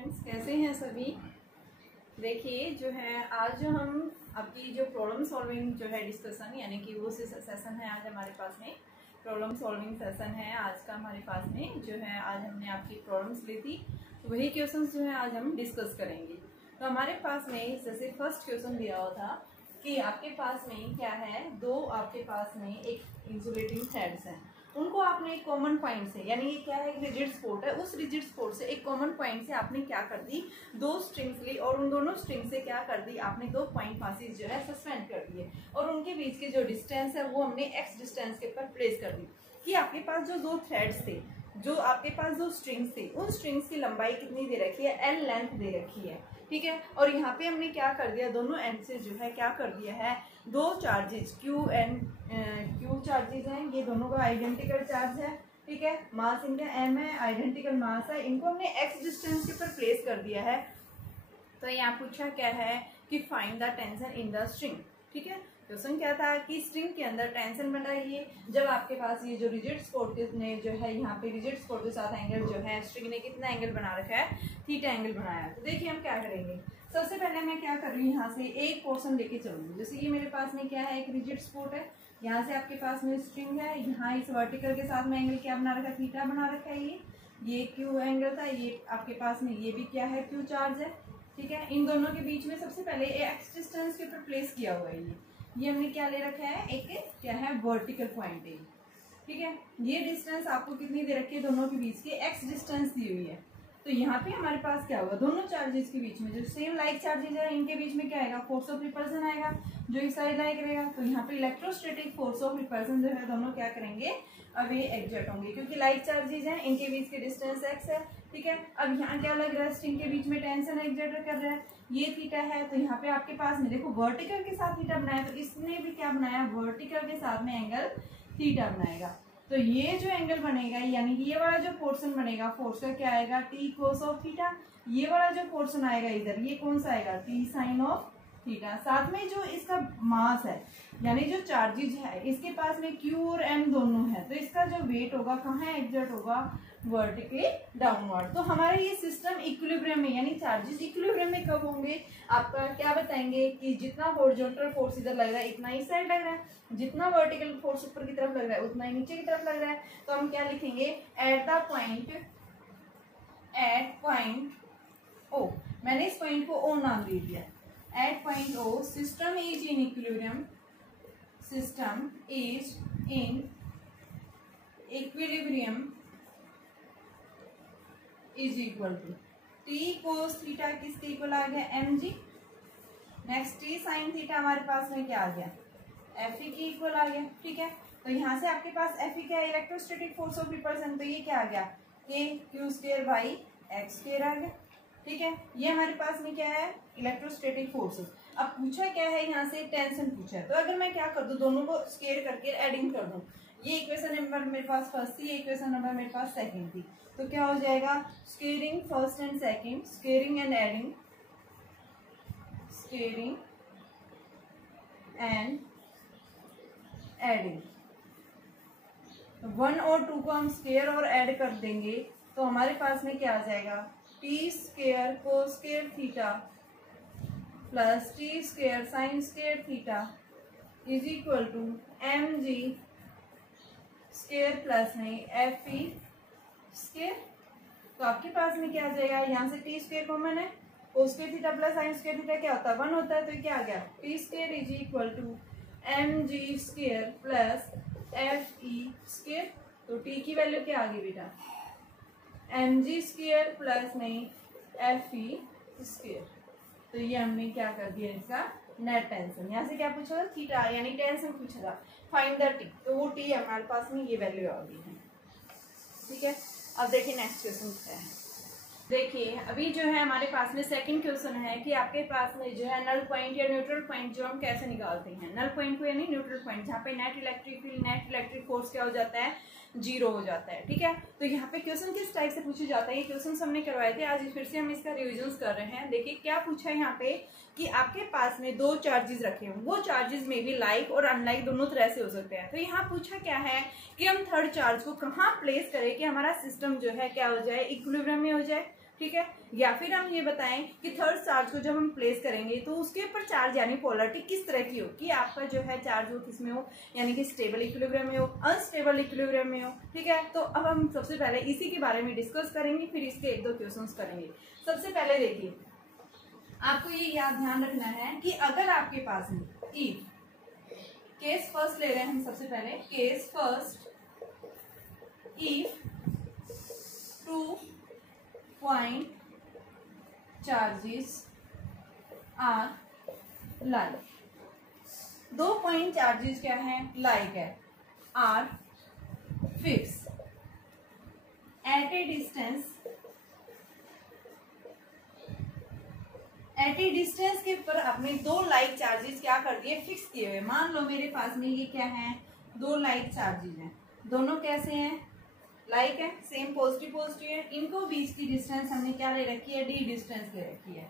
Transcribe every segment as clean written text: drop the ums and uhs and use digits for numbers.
Students, कैसे हैं सभी। देखिए जो है आज जो हम आपकी जो प्रॉब्लम सॉल्विंग जो है डिस्कशन यानी कि वो सेशन है आज हमारे पास में। प्रॉब्लम सॉल्विंग सेशन है आज का हमारे पास में जो है। आज हमने आपकी प्रॉब्लम्स ली थी, तो वही क्वेश्चंस जो है आज हम डिस्कस करेंगे। तो हमारे पास में जैसे फर्स्ट क्वेश्चन दिया हुआ था कि आपके पास में क्या है, दो आपके पास में एक इंसुलेटिंग थ्रेड्स हैं, उनको आपने एक कॉमन पॉइंट से यानी ये क्या है, एक रिजिड स्पॉट है, उस रिजिड स्पॉट से एक कॉमन पॉइंट से आपने क्या कर दी, दो स्ट्रिंग्स ली और उन दोनों स्ट्रिंग से क्या कर दी, आपने दो पॉइंट मासेस जो है सस्पेंड कर दिए और उनके बीच के जो डिस्टेंस है वो हमने एक्स डिस्टेंस के ऊपर प्लेस कर दी। कि आपके पास जो दो थ्रेड्स थे, जो आपके पास जो स्ट्रिंग्स थे, उन स्ट्रिंग्स की लंबाई कितनी दे रखी है, एल लेंथ दे रखी है, ठीक है। और यहाँ पे हमने क्या कर दिया, दोनों एंड से जो है क्या कर दिया है, दो charges Q and Q charges हैं, ये दोनों का आइडेंटिकल चार्ज है, ठीक है। मास इनका एम है, आइडेंटिकल मास है, इनको हमने एक्स डिस्टेंस के ऊपर प्लेस कर दिया है। तो यहाँ पूछा क्या है कि find the tension in the string, ठीक है। क्वेश्चन क्या था कि स्ट्रिंग के अंदर टेंशन बनाइए जब आपके पास ये जो रिजिड स्पॉट ने जो है यहाँ पे रिजिड स्पॉट के साथ एंगल जो है स्ट्रिंग ने कितना एंगल बना रखा है, थीटा एंगल बनाया। तो देखिए हम क्या करेंगे, सबसे पहले मैं क्या कर रही हूँ, यहाँ से एक पोर्शन लेके चलूंगी। जैसे ये मेरे पास में क्या है, एक रिजिड स्पॉट है, यहाँ से आपके पास में स्ट्रिंग है, यहाँ इस वर्टिकल के साथ में एंगल क्या बना रखा है, थीटा बना रखा है। ये क्यू एंगल था, ये आपके पास में ये भी क्या है, क्यू चार्ज है, ठीक है। इन दोनों के बीच में सबसे पहले एक्स डिस्टेंस के ऊपर प्लेस किया हुआ है। ये हमने क्या ले रखा है, एक क्या है वर्टिकल पॉइंट है, ठीक है। ये डिस्टेंस आपको कितनी दे रखी है, दोनों के बीच की एक्स डिस्टेंस दी हुई है। तो यहाँ पे हमारे पास क्या होगा, दोनों चार्जेस के बीच में जो सेम लाइक चार्जेस है इनके बीच में क्या आएगा, फोर्स ऑफ रिपल्सन आएगा, जो इस साइड लाइक रहेगा। तो यहाँ पे इलेक्ट्रोस्टैटिक फोर्स ऑफ रिपल्सन जो है दोनों क्या करेंगे, अब ये एग्जर्ट होंगे, क्योंकि लाइक चार्जेस हैं, इनके बीच के डिस्टेंस एक्स है, ठीक है। अब यहाँ क्या लग रहा है, स्ट्रिंग के बीच में टेंशन एग्जर्ट कर रहा है, ये थीटा है। तो यहाँ पे आपके पास में देखो वर्टिकल के साथ थीटा बनाया, तो इसने भी क्या बनाया, वर्टिकल के साथ में एंगल थीटा बनाएगा। तो ये जो एंगल बनेगा यानी कि ये वाला जो पोर्शन बनेगा, फोर्स का क्या आएगा, टी कोस ऑफ थीटा। ये वाला जो पोर्शन आएगा इधर, ये कौन सा आएगा, टी साइन ऑफ थीटा। साथ में जो इसका मास है यानी जो चार्जेज है, इसके पास में क्यू और एम दोनों है, तो इसका जो वेट होगा कहाँ एग्जर्ट होगा, वर्टिकली डाउनवर्ड। तो हमारे ये सिस्टम इक्विलिब्रियम में यानी चार्जेस इक्विलिब्रियम में कब होंगे, आपका क्या बताएंगे कि जितना हॉरिजॉन्टल फोर्स इधर लग रहा है इतना इस साइड लग रहा है, जितना वर्टिकल फोर्स ऊपर की तरफ लग रहा है उतना ही नीचे की तरफ लग रहा है। तो हम क्या लिखेंगे, एट पॉइंट ओ, मैंने इस पॉइंट को ओ नाम दे दिया, at point O system is in equilibrium, system is in equilibrium is equal to T cos theta किसके इक्वल आ गया, M G. Next T sine theta हमारे पास में क्या आ गया, एफ ई की इक्वल आ गया, ठीक है। तो यहाँ से आपके पास एफ ई क्या है, इलेक्ट्रोस्टैटिक फोर्स ऑफ रिपल्सन, तो ये क्या आ गया, K Q square by X square आ गया, ठीक है। ये हमारे पास में क्या है, इलेक्ट्रोस्टैटिक फोर्सेस। अब पूछा क्या है, यहाँ से टेंशन पूछा है, तो अगर मैं क्या कर दूं, दोनों को स्क्वायर करके एडिंग कर दूं, ये इक्वेशन नंबर मेरे पास फर्स्ट थी, ये इक्वेशन नंबर मेरे पास सेकंड थी, तो क्या हो जाएगा, squaring first and second, squaring and adding, squaring and adding. 1 और 2 को हम स्क्वायर और ऐड कर देंगे तो हमारे पास में क्या आ जाएगा, T square cos square theta plus T square sine square theta is equal to M G square plus में एफ ई स्क्वायर। तो आपके पास में क्या आ जाएगा, यहाँ से टी स्क्वायर कॉमन है, कोस square theta plus sign square theta क्या होता है, 1 होता है, तो क्या आ गया, T square is equal to M G square plus F E square. तो टी की वैल्यू क्या आ गई बेटा, एम जी स्क्वायर प्लस में एफ ई स्क्वायर। तो ये हमने क्या कर दिया, इसका नेट टेंशन। यहाँ से क्या पूछा था, थीटा यानी टेंशन पूछा था, फाइंड द टी, तो वो टी हमारे पास में ये वैल्यू आ गई है, ठीक है। अब देखिए नेक्स्ट क्वेश्चन क्या है। देखिए अभी जो है हमारे पास में सेकंड क्वेश्चन है कि आपके पास में जो है नल पॉइंट या न्यूट्रल पॉइंट जो हम कैसे निकालते हैं। नल पॉइंट को यानी न्यूट्रल पॉइंट जहाँ पे net electric field, net electric force क्या हो जाता है, 0 हो जाता है, ठीक है। तो यहाँ पे क्वेश्चन किस टाइप से पूछा जाता है, ये क्वेश्चन हमने करवाए थे, आज फिर से हम इसका रिविजन कर रहे हैं। देखिए क्या पूछा है यहाँ पे कि आपके पास में दो चार्जेस रखे हों, वो चार्जेस में भी लाइक और अनलाइक दोनों तरह से हो सकते हैं। तो यहाँ पूछा क्या है कि हम थर्ड चार्ज को कहाँ प्लेस करें कि हमारा सिस्टम जो है क्या हो जाए, इक्विलिब्रियम में हो जाए, ठीक है। या फिर हम ये बताएं कि थर्ड चार्ज को जब हम प्लेस करेंगे तो उसके ऊपर चार्ज यानी पोलरिटी किस तरह की हो, कि आपका जो है चार्ज वो किसमें हो, यानी कि स्टेबल इक्विलिब्रियम में हो, अनस्टेबल इक्विलिब्रियम में हो, ठीक है। तो अब हम सबसे पहले इसी के बारे में डिस्कस करेंगे, फिर इसके 1-2 क्वेश्चंस करेंगे। सबसे पहले देखिए, आपको ये याद ध्यान रखना है कि अगर आपके पास में इफ केस फर्स्ट ले रहे हैं हम, सबसे पहले case first, if 2 point charges are like, 2 point charges क्या है, like है, are fixed at a distance, at a distance के ऊपर अपने 2 लाइक चार्जेस क्या कर दिए, फिक्स किए हुए। मान लो मेरे पास में ये क्या है, 2 लाइक चार्जेस हैं, दोनों कैसे हैं, लाइक है, सेम पॉजिटिव पॉजिटिव है, इनको बीच की डिस्टेंस हमने क्या ले रखी है, डी डिस्टेंस ले रखी है।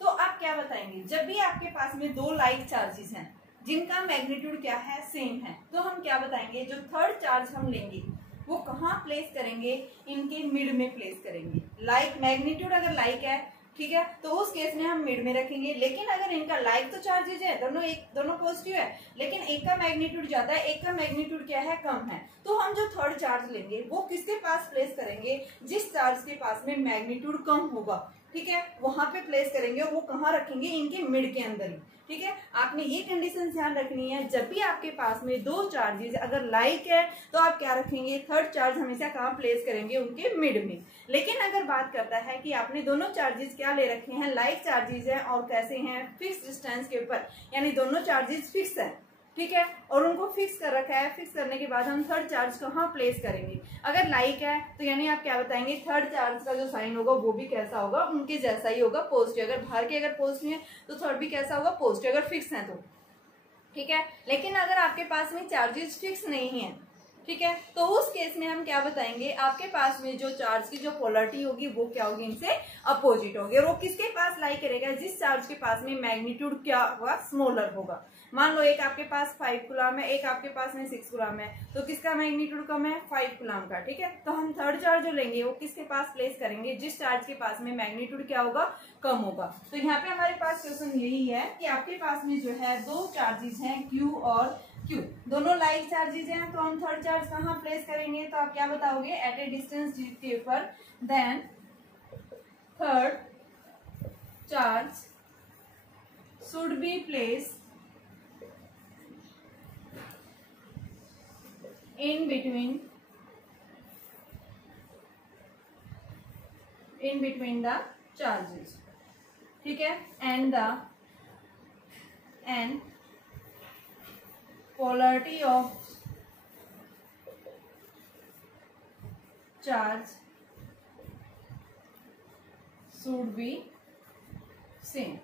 तो आप क्या बताएंगे, जब भी आपके पास में 2 लाइक चार्जेस हैं जिनका मैग्नीट्यूड क्या है, सेम है, तो हम क्या बताएंगे, जो थर्ड चार्ज हम लेंगे वो कहाँ प्लेस करेंगे, इनके मिड में प्लेस करेंगे। लाइक मैग्नीट्यूड अगर लाइक है, ठीक है, तो उस केस में हम मिड में रखेंगे। लेकिन अगर इनका लाइक तो चार्जेज है, दोनों पॉजिटिव है, लेकिन एक का मैग्नीट्यूड ज्यादा है, एक का मैग्नीट्यूड क्या है, कम है, तो हम जो थर्ड चार्ज लेंगे वो किसके पास प्लेस करेंगे, जिस चार्ज के पास में मैग्नीट्यूड कम होगा, ठीक है, वहां पे प्लेस करेंगे। और वो कहाँ रखेंगे, इनके मिड के अंदर ही, ठीक है। आपने ये कंडीशन ध्यान रखनी है, जब भी आपके पास में 2 चार्जेस अगर लाइक है तो आप क्या रखेंगे, थर्ड चार्ज हमेशा कहाँ प्लेस करेंगे, उनके मिड में। लेकिन अगर बात करता है कि आपने दोनों चार्जेस क्या ले रखे हैं, लाइक चार्जेस है और कैसे हैं, फिक्स डिस्टेंस के ऊपर, यानी दोनों चार्जेस फिक्स है, ठीक है, और उनको फिक्स कर रखा है। फिक्स करने के बाद हम थर्ड चार्ज कहाँ प्लेस करेंगे, अगर लाइक है तो यानी आप क्या बताएंगे, थर्ड चार्ज का जो साइन होगा वो भी कैसा होगा, उनके जैसा ही होगा, पॉजिटिव। अगर बाहर के अगर पॉजिटिव है तो थर्ड भी कैसा होगा, पॉजिटिव, अगर फिक्स है तो, ठीक है। लेकिन अगर आपके पास में चार्जेस फिक्स नहीं है, ठीक है, तो उस केस में हम क्या बताएंगे, आपके पास में जो चार्ज की जो पोलरिटी होगी वो क्या होगी, इनसे अपोजिट होगी। और वो किसके पास लाई करेगा, जिस चार्ज के पास में मैग्नीट्यूड क्या होगा, स्मॉलर होगा। मान लो एक आपके पास 5 कूलम है, एक आपके पास में 6 कूलम है, तो किसका मैग्नीट्यूड कम है, 5 कूलम का, ठीक है। तो हम थर्ड चार्ज जो लेंगे वो किसके पास प्लेस करेंगे, जिस चार्ज के पास में मैग्नीट्यूड क्या होगा, कम होगा। तो यहाँ पे हमारे पास क्वेश्चन यही है कि आपके पास में जो है 2 चार्जेस हैं, Q और Q, दोनों लाइक चार्जेस हैं, तो हम थर्ड चार्ज कहाँ प्लेस करेंगे, तो आप क्या बताओगे, एट ए डिस्टेंस के ऊपर, then third charge should be place in between the charges, ठीक है, and polarity of charge should be same।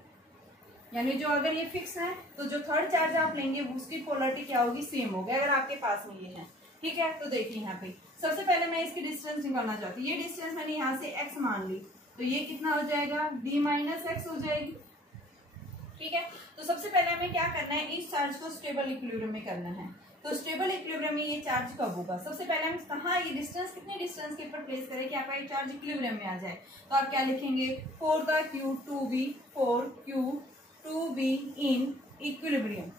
यानी जो अगर ये फिक्स है तो जो थर्ड चार्ज आप लेंगे उसकी पोलरिटी क्या होगी, सेम होगी, अगर आपके पास में ये है, ठीक है। तो देखिए यहाँ पे सबसे पहले मैं इसकी डिस्टेंस निकालना चाहती हूँ। ये डिस्टेंस मैंने यहाँ से x मान ली, तो ये कितना हो जाएगा, d माइनस एक्स हो जाएगी, ठीक है। तो सबसे पहले हमें क्या करना है, इस चार्ज को स्टेबल इक्विलिब्रियम में करना है। तो स्टेबल इक्विलिब्रियम में ये चार्ज कब होगा, सबसे पहले हम कहाँ ये डिस्टेंस, कितने डिस्टेंस के ऊपर प्लेस करें कि आपका ये चार्ज इक्विलिब्रियम में आ जाए। तो आप क्या लिखेंगे, 4 का Q 2B, 4Q 2B in equilibrium.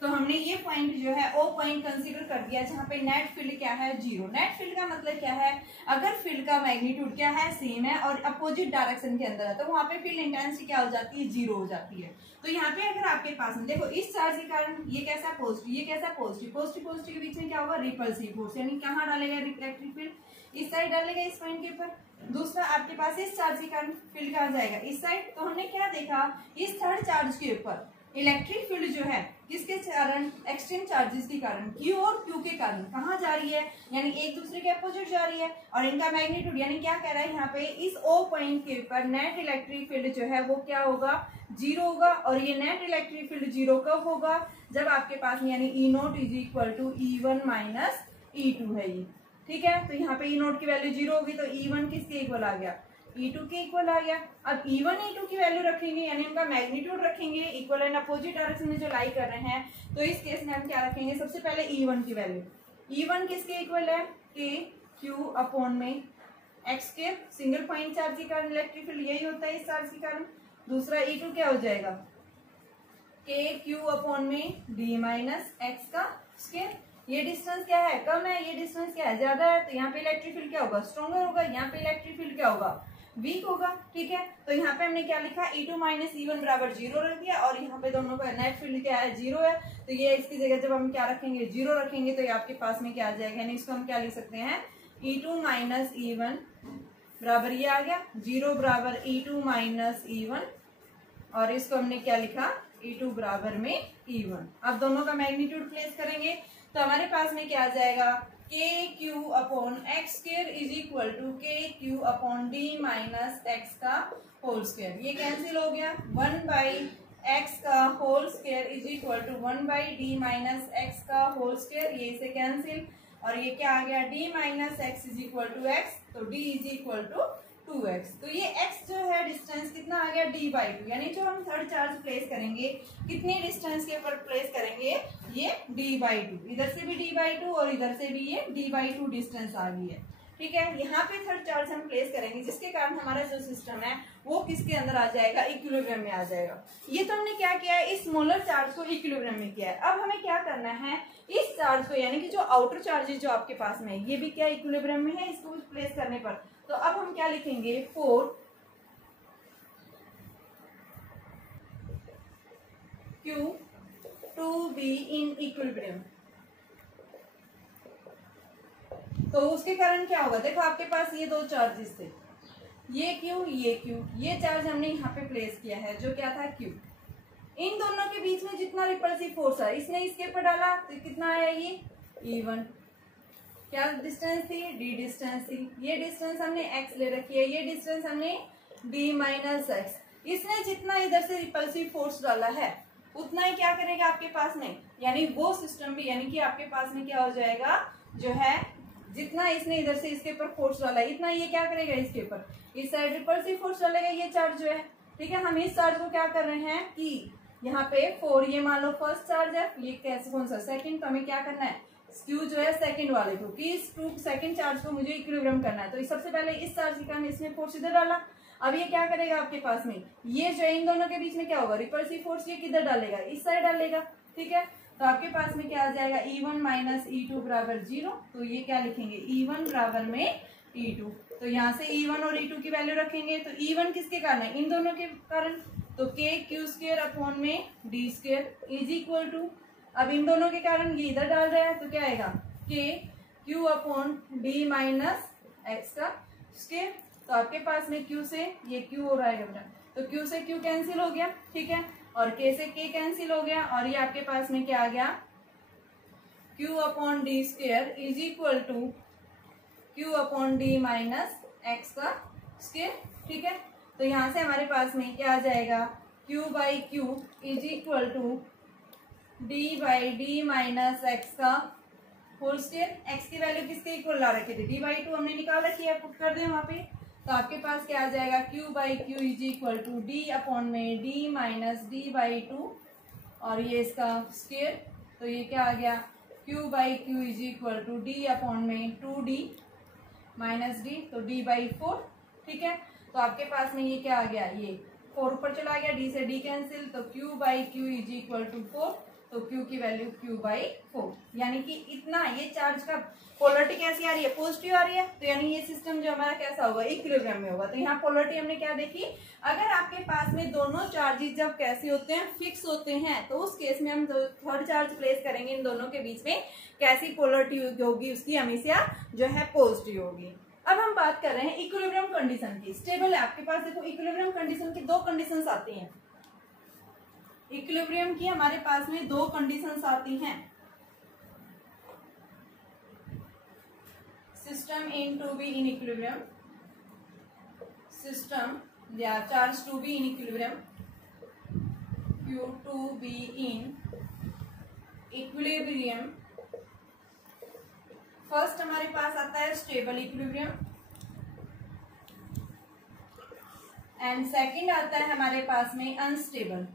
तो हमने ये पॉइंट जो है ओ पॉइंट कंसीडर कर दिया, जहां पे नेट फील्ड क्या है, 0। नेट फील्ड का मतलब क्या है, अगर फील्ड का मैग्नीट्यूड क्या है, सेम है और अपोजिट डायरेक्शन के अंदर है, तो वहां पे फील्ड इंटेंसिटी क्या हो जाती है, 0 हो जाती है। तो यहाँ पे अगर आपके पास में देखो, इस चार्ज के कारण ये कैसा पॉजिटिव, ये कैसा पॉजिटिव, पॉजिटिव पॉजिटिव के बीच में क्या होगा, रिपल्सिव फोर्स, यानी कहाँ डालेगा इलेक्ट्रिक फील्ड, इस साइड डालेगा, इस पॉइंट के ऊपर। दूसरा आपके पास इस चार्ज के कारण फील्ड कहाँ जाएगा, इस साइड। तो हमने क्या देखा, इस थर्ड चार्ज के ऊपर इलेक्ट्रिक फील्ड जो है किसके कारण, एक्सट्रीम चार्जेस के कारण, Q और Q के कारण कहाँ जा रही है, यानी एक दूसरे के अपोजिट जा रही है। और इनका मैग्नीट्यूड यानी क्या कह रहा है यहाँ पे, इस O पॉइंट के ऊपर नेट इलेक्ट्रिक फील्ड जो है वो क्या होगा, 0 होगा। और ये नेट इलेक्ट्रिक फील्ड 0 कब होगा, जब आपके पास यानी E0 is equal to E1 minus E2 है ये, ठीक है। तो यहाँ पे E0 की वैल्यू 0 होगी, तो E1 किसके इक्वल आ गया, E2 के इक्वल आ गया। अब E1 E2 की वैल्यू रखेंगे, यानी उनका मैग्नीट्यूड रखेंगे, इक्वल एंड अपोजिट डायरेक्शन में जो लाई कर रहे हैं, तो इस केस में हम क्या रखेंगे, सबसे पहले E1 की वैल्यू, E1 किसके इक्वल है, K Q अपॉन में एक्स के, सिंगल पॉइंट चार्ज के कारण इलेक्ट्रिक फील्ड यही होता है इस चार्ज के कारण। दूसरा E2 क्या हो जाएगा, के क्यू अपॉन में डी माइनस एक्स का स्क्वायर। ये डिस्टेंस क्या है, कम है, ये डिस्टेंस क्या है, ज्यादा है, तो यहाँ पे इलेक्ट्रिक फील्ड क्या होगा, स्ट्रॉन्गर होगा, यहाँ पे इलेक्ट्रिक फील्ड क्या होगा, वीक होगा। ठीक है, तो यहाँ पे हमने क्या लिखा, E2 माइनस E1 बराबर 0 रख दिया, और यहाँ पे दोनों का नेट फील्ड क्या है, 0 है। तो ये इसकी जगह जब हम क्या रखेंगे, 0 रखेंगे, तो ये आपके पास में क्या आ जाएगा, यानी इसको हम क्या लिख सकते हैं, E2 माइनस E1 बराबर ये आ गया 0 बराबर E2 माइनस E1, और इसको हमने क्या लिखा, E2 बराबर में E1। अब दोनों का मैग्नीट्यूड प्लेस करेंगे तो हमारे पास में क्या आ जाएगा, K Q upon X square is equal to K Q upon D minus X का होल स्क्वायर। ये कैंसिल हो गया, 1 बाई एक्स का whole square is equal to 1 by D minus X का होल स्क्वायर, ये इसे कैंसिल, और ये क्या आ गया, d minus X is equal to X, तो d is equal to 2x। तो ये x जो है डिस्टेंस कितना आ गया, d/2, यानी जो हम थर्ड चार्ज प्लेस करेंगे कितने डिस्टेंस के ऊपर प्लेस करेंगे, ये d/2, इधर से भी d/2 और इधर से भी ये d/2 डिस्टेंस आ गई है। ठीक है, यहाँ पे थर्ड चार्ज हम प्लेस करेंगे जिसके कारण हमारा जो सिस्टम है वो किसके अंदर आ जाएगा, इक्विलिब्रियम में आ जाएगा। ये तो हमने क्या किया है, इस मोलर चार्ज को इक्विलिब्रियम में किया है। अब हमें क्या करना है, इस चार्ज को, यानी कि जो आउटर चार्जेस जो आपके पास में ये भी क्या इक्विलिब्रियम में है, इसको प्लेस करने पर, तो अब हम क्या लिखेंगे, 4 Q to be in equilibrium। तो उसके कारण क्या होगा, देखो आपके पास ये दो चार्जेस थे, ये Q, ये चार्ज हमने यहाँ पे प्लेस किया है जो क्या था Q। इन दोनों के बीच में जितना रिपल्सिव फोर्स है, इसने इसके ऊपर डाला तो कितना आया, ये E1। क्या डिस्टेंस थी, d डिस्टेंस थी, ये डिस्टेंस हमने x ले रखी है, ये डिस्टेंस हमने d माइनस एक्स। इसने जितना इधर से रिपल्सिव फोर्स डाला है उतना ही क्या करेगा आपके पास में, यानी वो सिस्टम भी, यानी कि आपके पास में क्या हो जाएगा, जो है जितना इसने इधर से इसके ऊपर फोर्स डाला इतना ये क्या करेगा, इसके ऊपर इस साइड रिपल्सिव फोर्स डालेगा ये चार्ज जो है। ठीक है, हम इस चार्ज को क्या कर रहे हैं कि यहाँ पे 4, ये मान लो फर्स्ट चार्ज है, ये कैसे कौन सा सेकंड, तो हमें क्या करना है, Q जो है सेकंड वाले को, कि इस सेकंड चार्ज को मुझे इक्विलिब्रियम करना है। तो सबसे पहले इस चार्ज के कारण इसने फोर्स इधर डाला, अब ये क्या करेगा आपके पास में, ये जो है इन दोनों के बीच में क्या होगा, रिपल्सिव फोर्स ये किधर डालेगा, इस साइड डालेगा। ठीक है, तो आपके पास में क्या आ जाएगा, E1 माइनस E2 बराबर 0, तो ये क्या लिखेंगे, E1 बराबर में E2। तो यहाँ से E1 और E2 की वैल्यू रखेंगे, तो E1 किसके कारण है, इन दोनों के कारण, तो के क्यू स्क्वायर अपॉन में D square is equal to, अब इन दोनों के कारण ये इधर डाल रहा है तो क्या आएगा, के Q upon D minus X का स्क्वायर। तो आपके पास में Q से ये Q हो रहा है बेटा, तो Q से Q कैंसिल हो गया। ठीक है, और K से K कैंसिल हो गया, और ये आपके पास में क्या आ गया, Q upon D square is equal to Q upon D minus X का स्क्वायर। ठीक है, तो यहाँ से हमारे पास में क्या आ जाएगा, Q by Q is equal to D by D minus X का होल स्क्वायर। एक्स की वैल्यू किसके इक्वल ला रखी थी, d/2 हमने निकाल रखी है, पुट कर दें वहां पे, तो आपके पास क्या आ जाएगा, Q by Q is equal to D upon में d माइनस d/2, और ये इसका स्क्वायर, तो ये क्या आ गया, Q by Q is equal to D upon में 2d माइनस d, तो d/4। ठीक है, तो आपके पास में ये क्या आ गया, ये 4 ऊपर चला गया, d से d कैंसिल, तो Q by Q is equal to 4, तो Q की वैल्यू Q/4, यानी कि इतना ये चार्ज का पोलरिटी कैसी आ रही है, पॉजिटिव आ रही है, तो यानी ये सिस्टम जो हमारा कैसा होगा, इक्विलिब्रियम में होगा। तो यहाँ पोलरिटी हमने क्या देखी, अगर आपके पास में दोनों चार्जेस जब कैसे होते हैं, फिक्स होते हैं, तो उस केस में हम थर्ड चार्ज प्लेस करेंगे, इन दोनों के बीच में कैसी पोलरिटी होगी, उसकी हमेशा जो है पॉजिटिव होगी। अब हम बात कर रहे हैं इक्विलिब्रियम कंडीशन की। स्टेबल है आपके पास, देखो इक्विलिब्रियम कंडीशन की 2 कंडीशंस आती हैं, इक्विलिब्रियम की हमारे पास में 2 कंडीशंस आती हैं, system in to be in equilibrium, system या charge to be in equilibrium, Q to be in equilibrium. First हमारे पास आता है स्टेबल इक्विलिब्रियम, एंड सेकंड आता है हमारे पास में अनस्टेबल।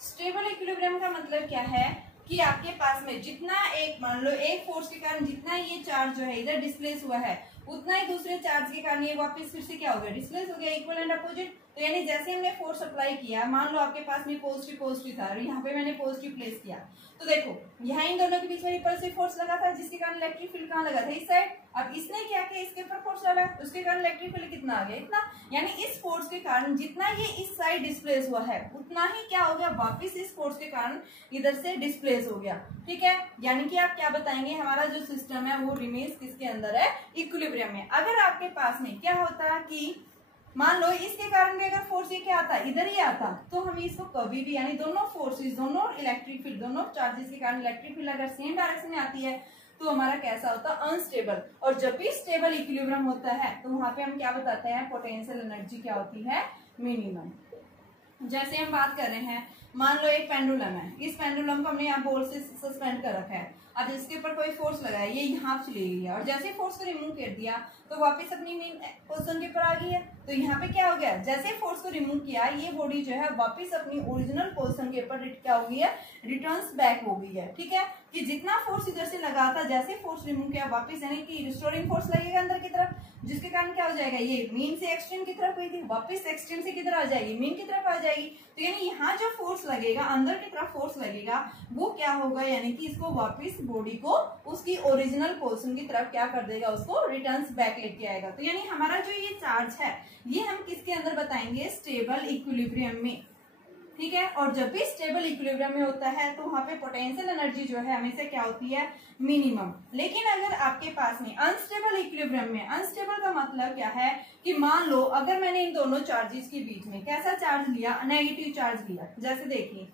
स्टेबल इक्विलिब्रियम का मतलब क्या है कि आपके पास में जितना एक, मान लो एक फोर्स के कारण जितना ये चार्ज जो है इधर डिस्प्लेस हुआ है, उतना ही दूसरे चार्ज के कारण ये वापस फिर से क्या हो गया, डिस्प्लेस हो गया, इक्वल एंड अपोजिट। तो यानी जैसे हमने फोर्स अप्लाई किया, मान लो आपके पास में पॉजिटिव पॉजिटिव था और यहाँ पे मैंने पॉजिटिव प्लेस किया, तो देखो यहाँ इन दोनों के बीच में रिपल्सिव फोर्स लगा था, जिसके कारण इलेक्ट्रिक फील्ड कहाँ लगा था, इस साइड। अब इसने क्या किया, इसके ऊपर फोर्स डाला, उसके कारण इलेक्ट्रिक फील्ड कितना आ गया, इतना। यानी इस फोर्स के कारण जितना ये इस साइड डिस्प्लेस हुआ है, उतना ही क्या हो गया, वापिस इस फोर्स के कारण इधर से डिस्प्लेस हो गया। ठीक है, यानी कि आप क्या बताएंगे, हमारा जो सिस्टम है वो रिमेन्स किसके अंदर है, इक्विलिब्रियम में। अगर आपके पास में क्या होता कि मान लो इसके कारण भी अगर फोर्स ये क्या आता, इधर ही आता, तो हम इसको कभी भी, यानी दोनों फोर्सेस, दोनों इलेक्ट्रिक फील्ड, दोनों चार्जेस के कारण इलेक्ट्रिक फील्ड अगर सेम डायरेक्शन में आती है तो हमारा कैसा होता है, अनस्टेबल। और जब भी स्टेबल इक्विलिब्रियम होता है तो वहां पे हम क्या बताते हैं, पोटेंशियल एनर्जी क्या होती है, मिनिमम। जैसे हम बात कर रहे हैं, मान लो एक पेंडुलम है, इस पेंडुलम को हमने यहाँ बॉल से सस्पेंड कर रखा है। अब इसके ऊपर कोई फोर्स लगा है, ये यहाँ चली गई है, और जैसे फोर्स को रिमूव कर दिया तो वापस अपनी मेन पोजीशन के ऊपर आ गई है। तो यहाँ पे क्या हो गया, जैसे फोर्स को रिमूव किया, ये बॉडी जो है वापस अपनी ओरिजिनल पोजीशन के ऊपर क्या हो गई है, रिटर्न्स बैक हो गई है। ठीक है, कि जितना फोर्स इधर से लगा था, जैसे फोर्स रिमूव किया वापस, यानी कि रिस्टोरिंग फोर्स लगेगा अंदर की तरफ, जिसके कारण क्या हो जाएगा, ये मीन से एक्सटेंड की तरफ गई थी, वापस एक्सटेंड से किधर आ जाएगी, मीन की तरफ आ जाएगी। तो यानी यहाँ जो फोर्स लगेगा, अंदर की तरफ फोर्स लगेगा, वो क्या होगा, यानी कि इसको वापस बॉडी को उसकी ओरिजिनल पोजीशन की तरफ क्या कर देगा, उसको रिटर्न्स बैक लेके आएगा। तो यानी हमारा जो ये चार्ज है, ये हम किसके अंदर बताएंगे, स्टेबल इक्विलिब्रियम में। ठीक है, और जब भी स्टेबल इक्विलिब्रियम में होता है तो वहां पे पोटेंशियल एनर्जी जो है हमेशा क्या होती है, मिनिमम। लेकिन अगर आपके पास में अनस्टेबल इक्विलिब्रियम में, अनस्टेबल का मतलब क्या है कि मान लो अगर मैंने इन दोनों चार्जेस के बीच में कैसा चार्ज लिया, नेगेटिव चार्ज लिया। जैसे देखिए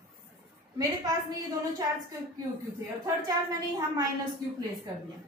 मेरे पास में ये दोनों चार्ज क्यू क्यू थे, और थर्ड चार्ज मैंने यहाँ माइनस क्यू प्लेस कर दिया।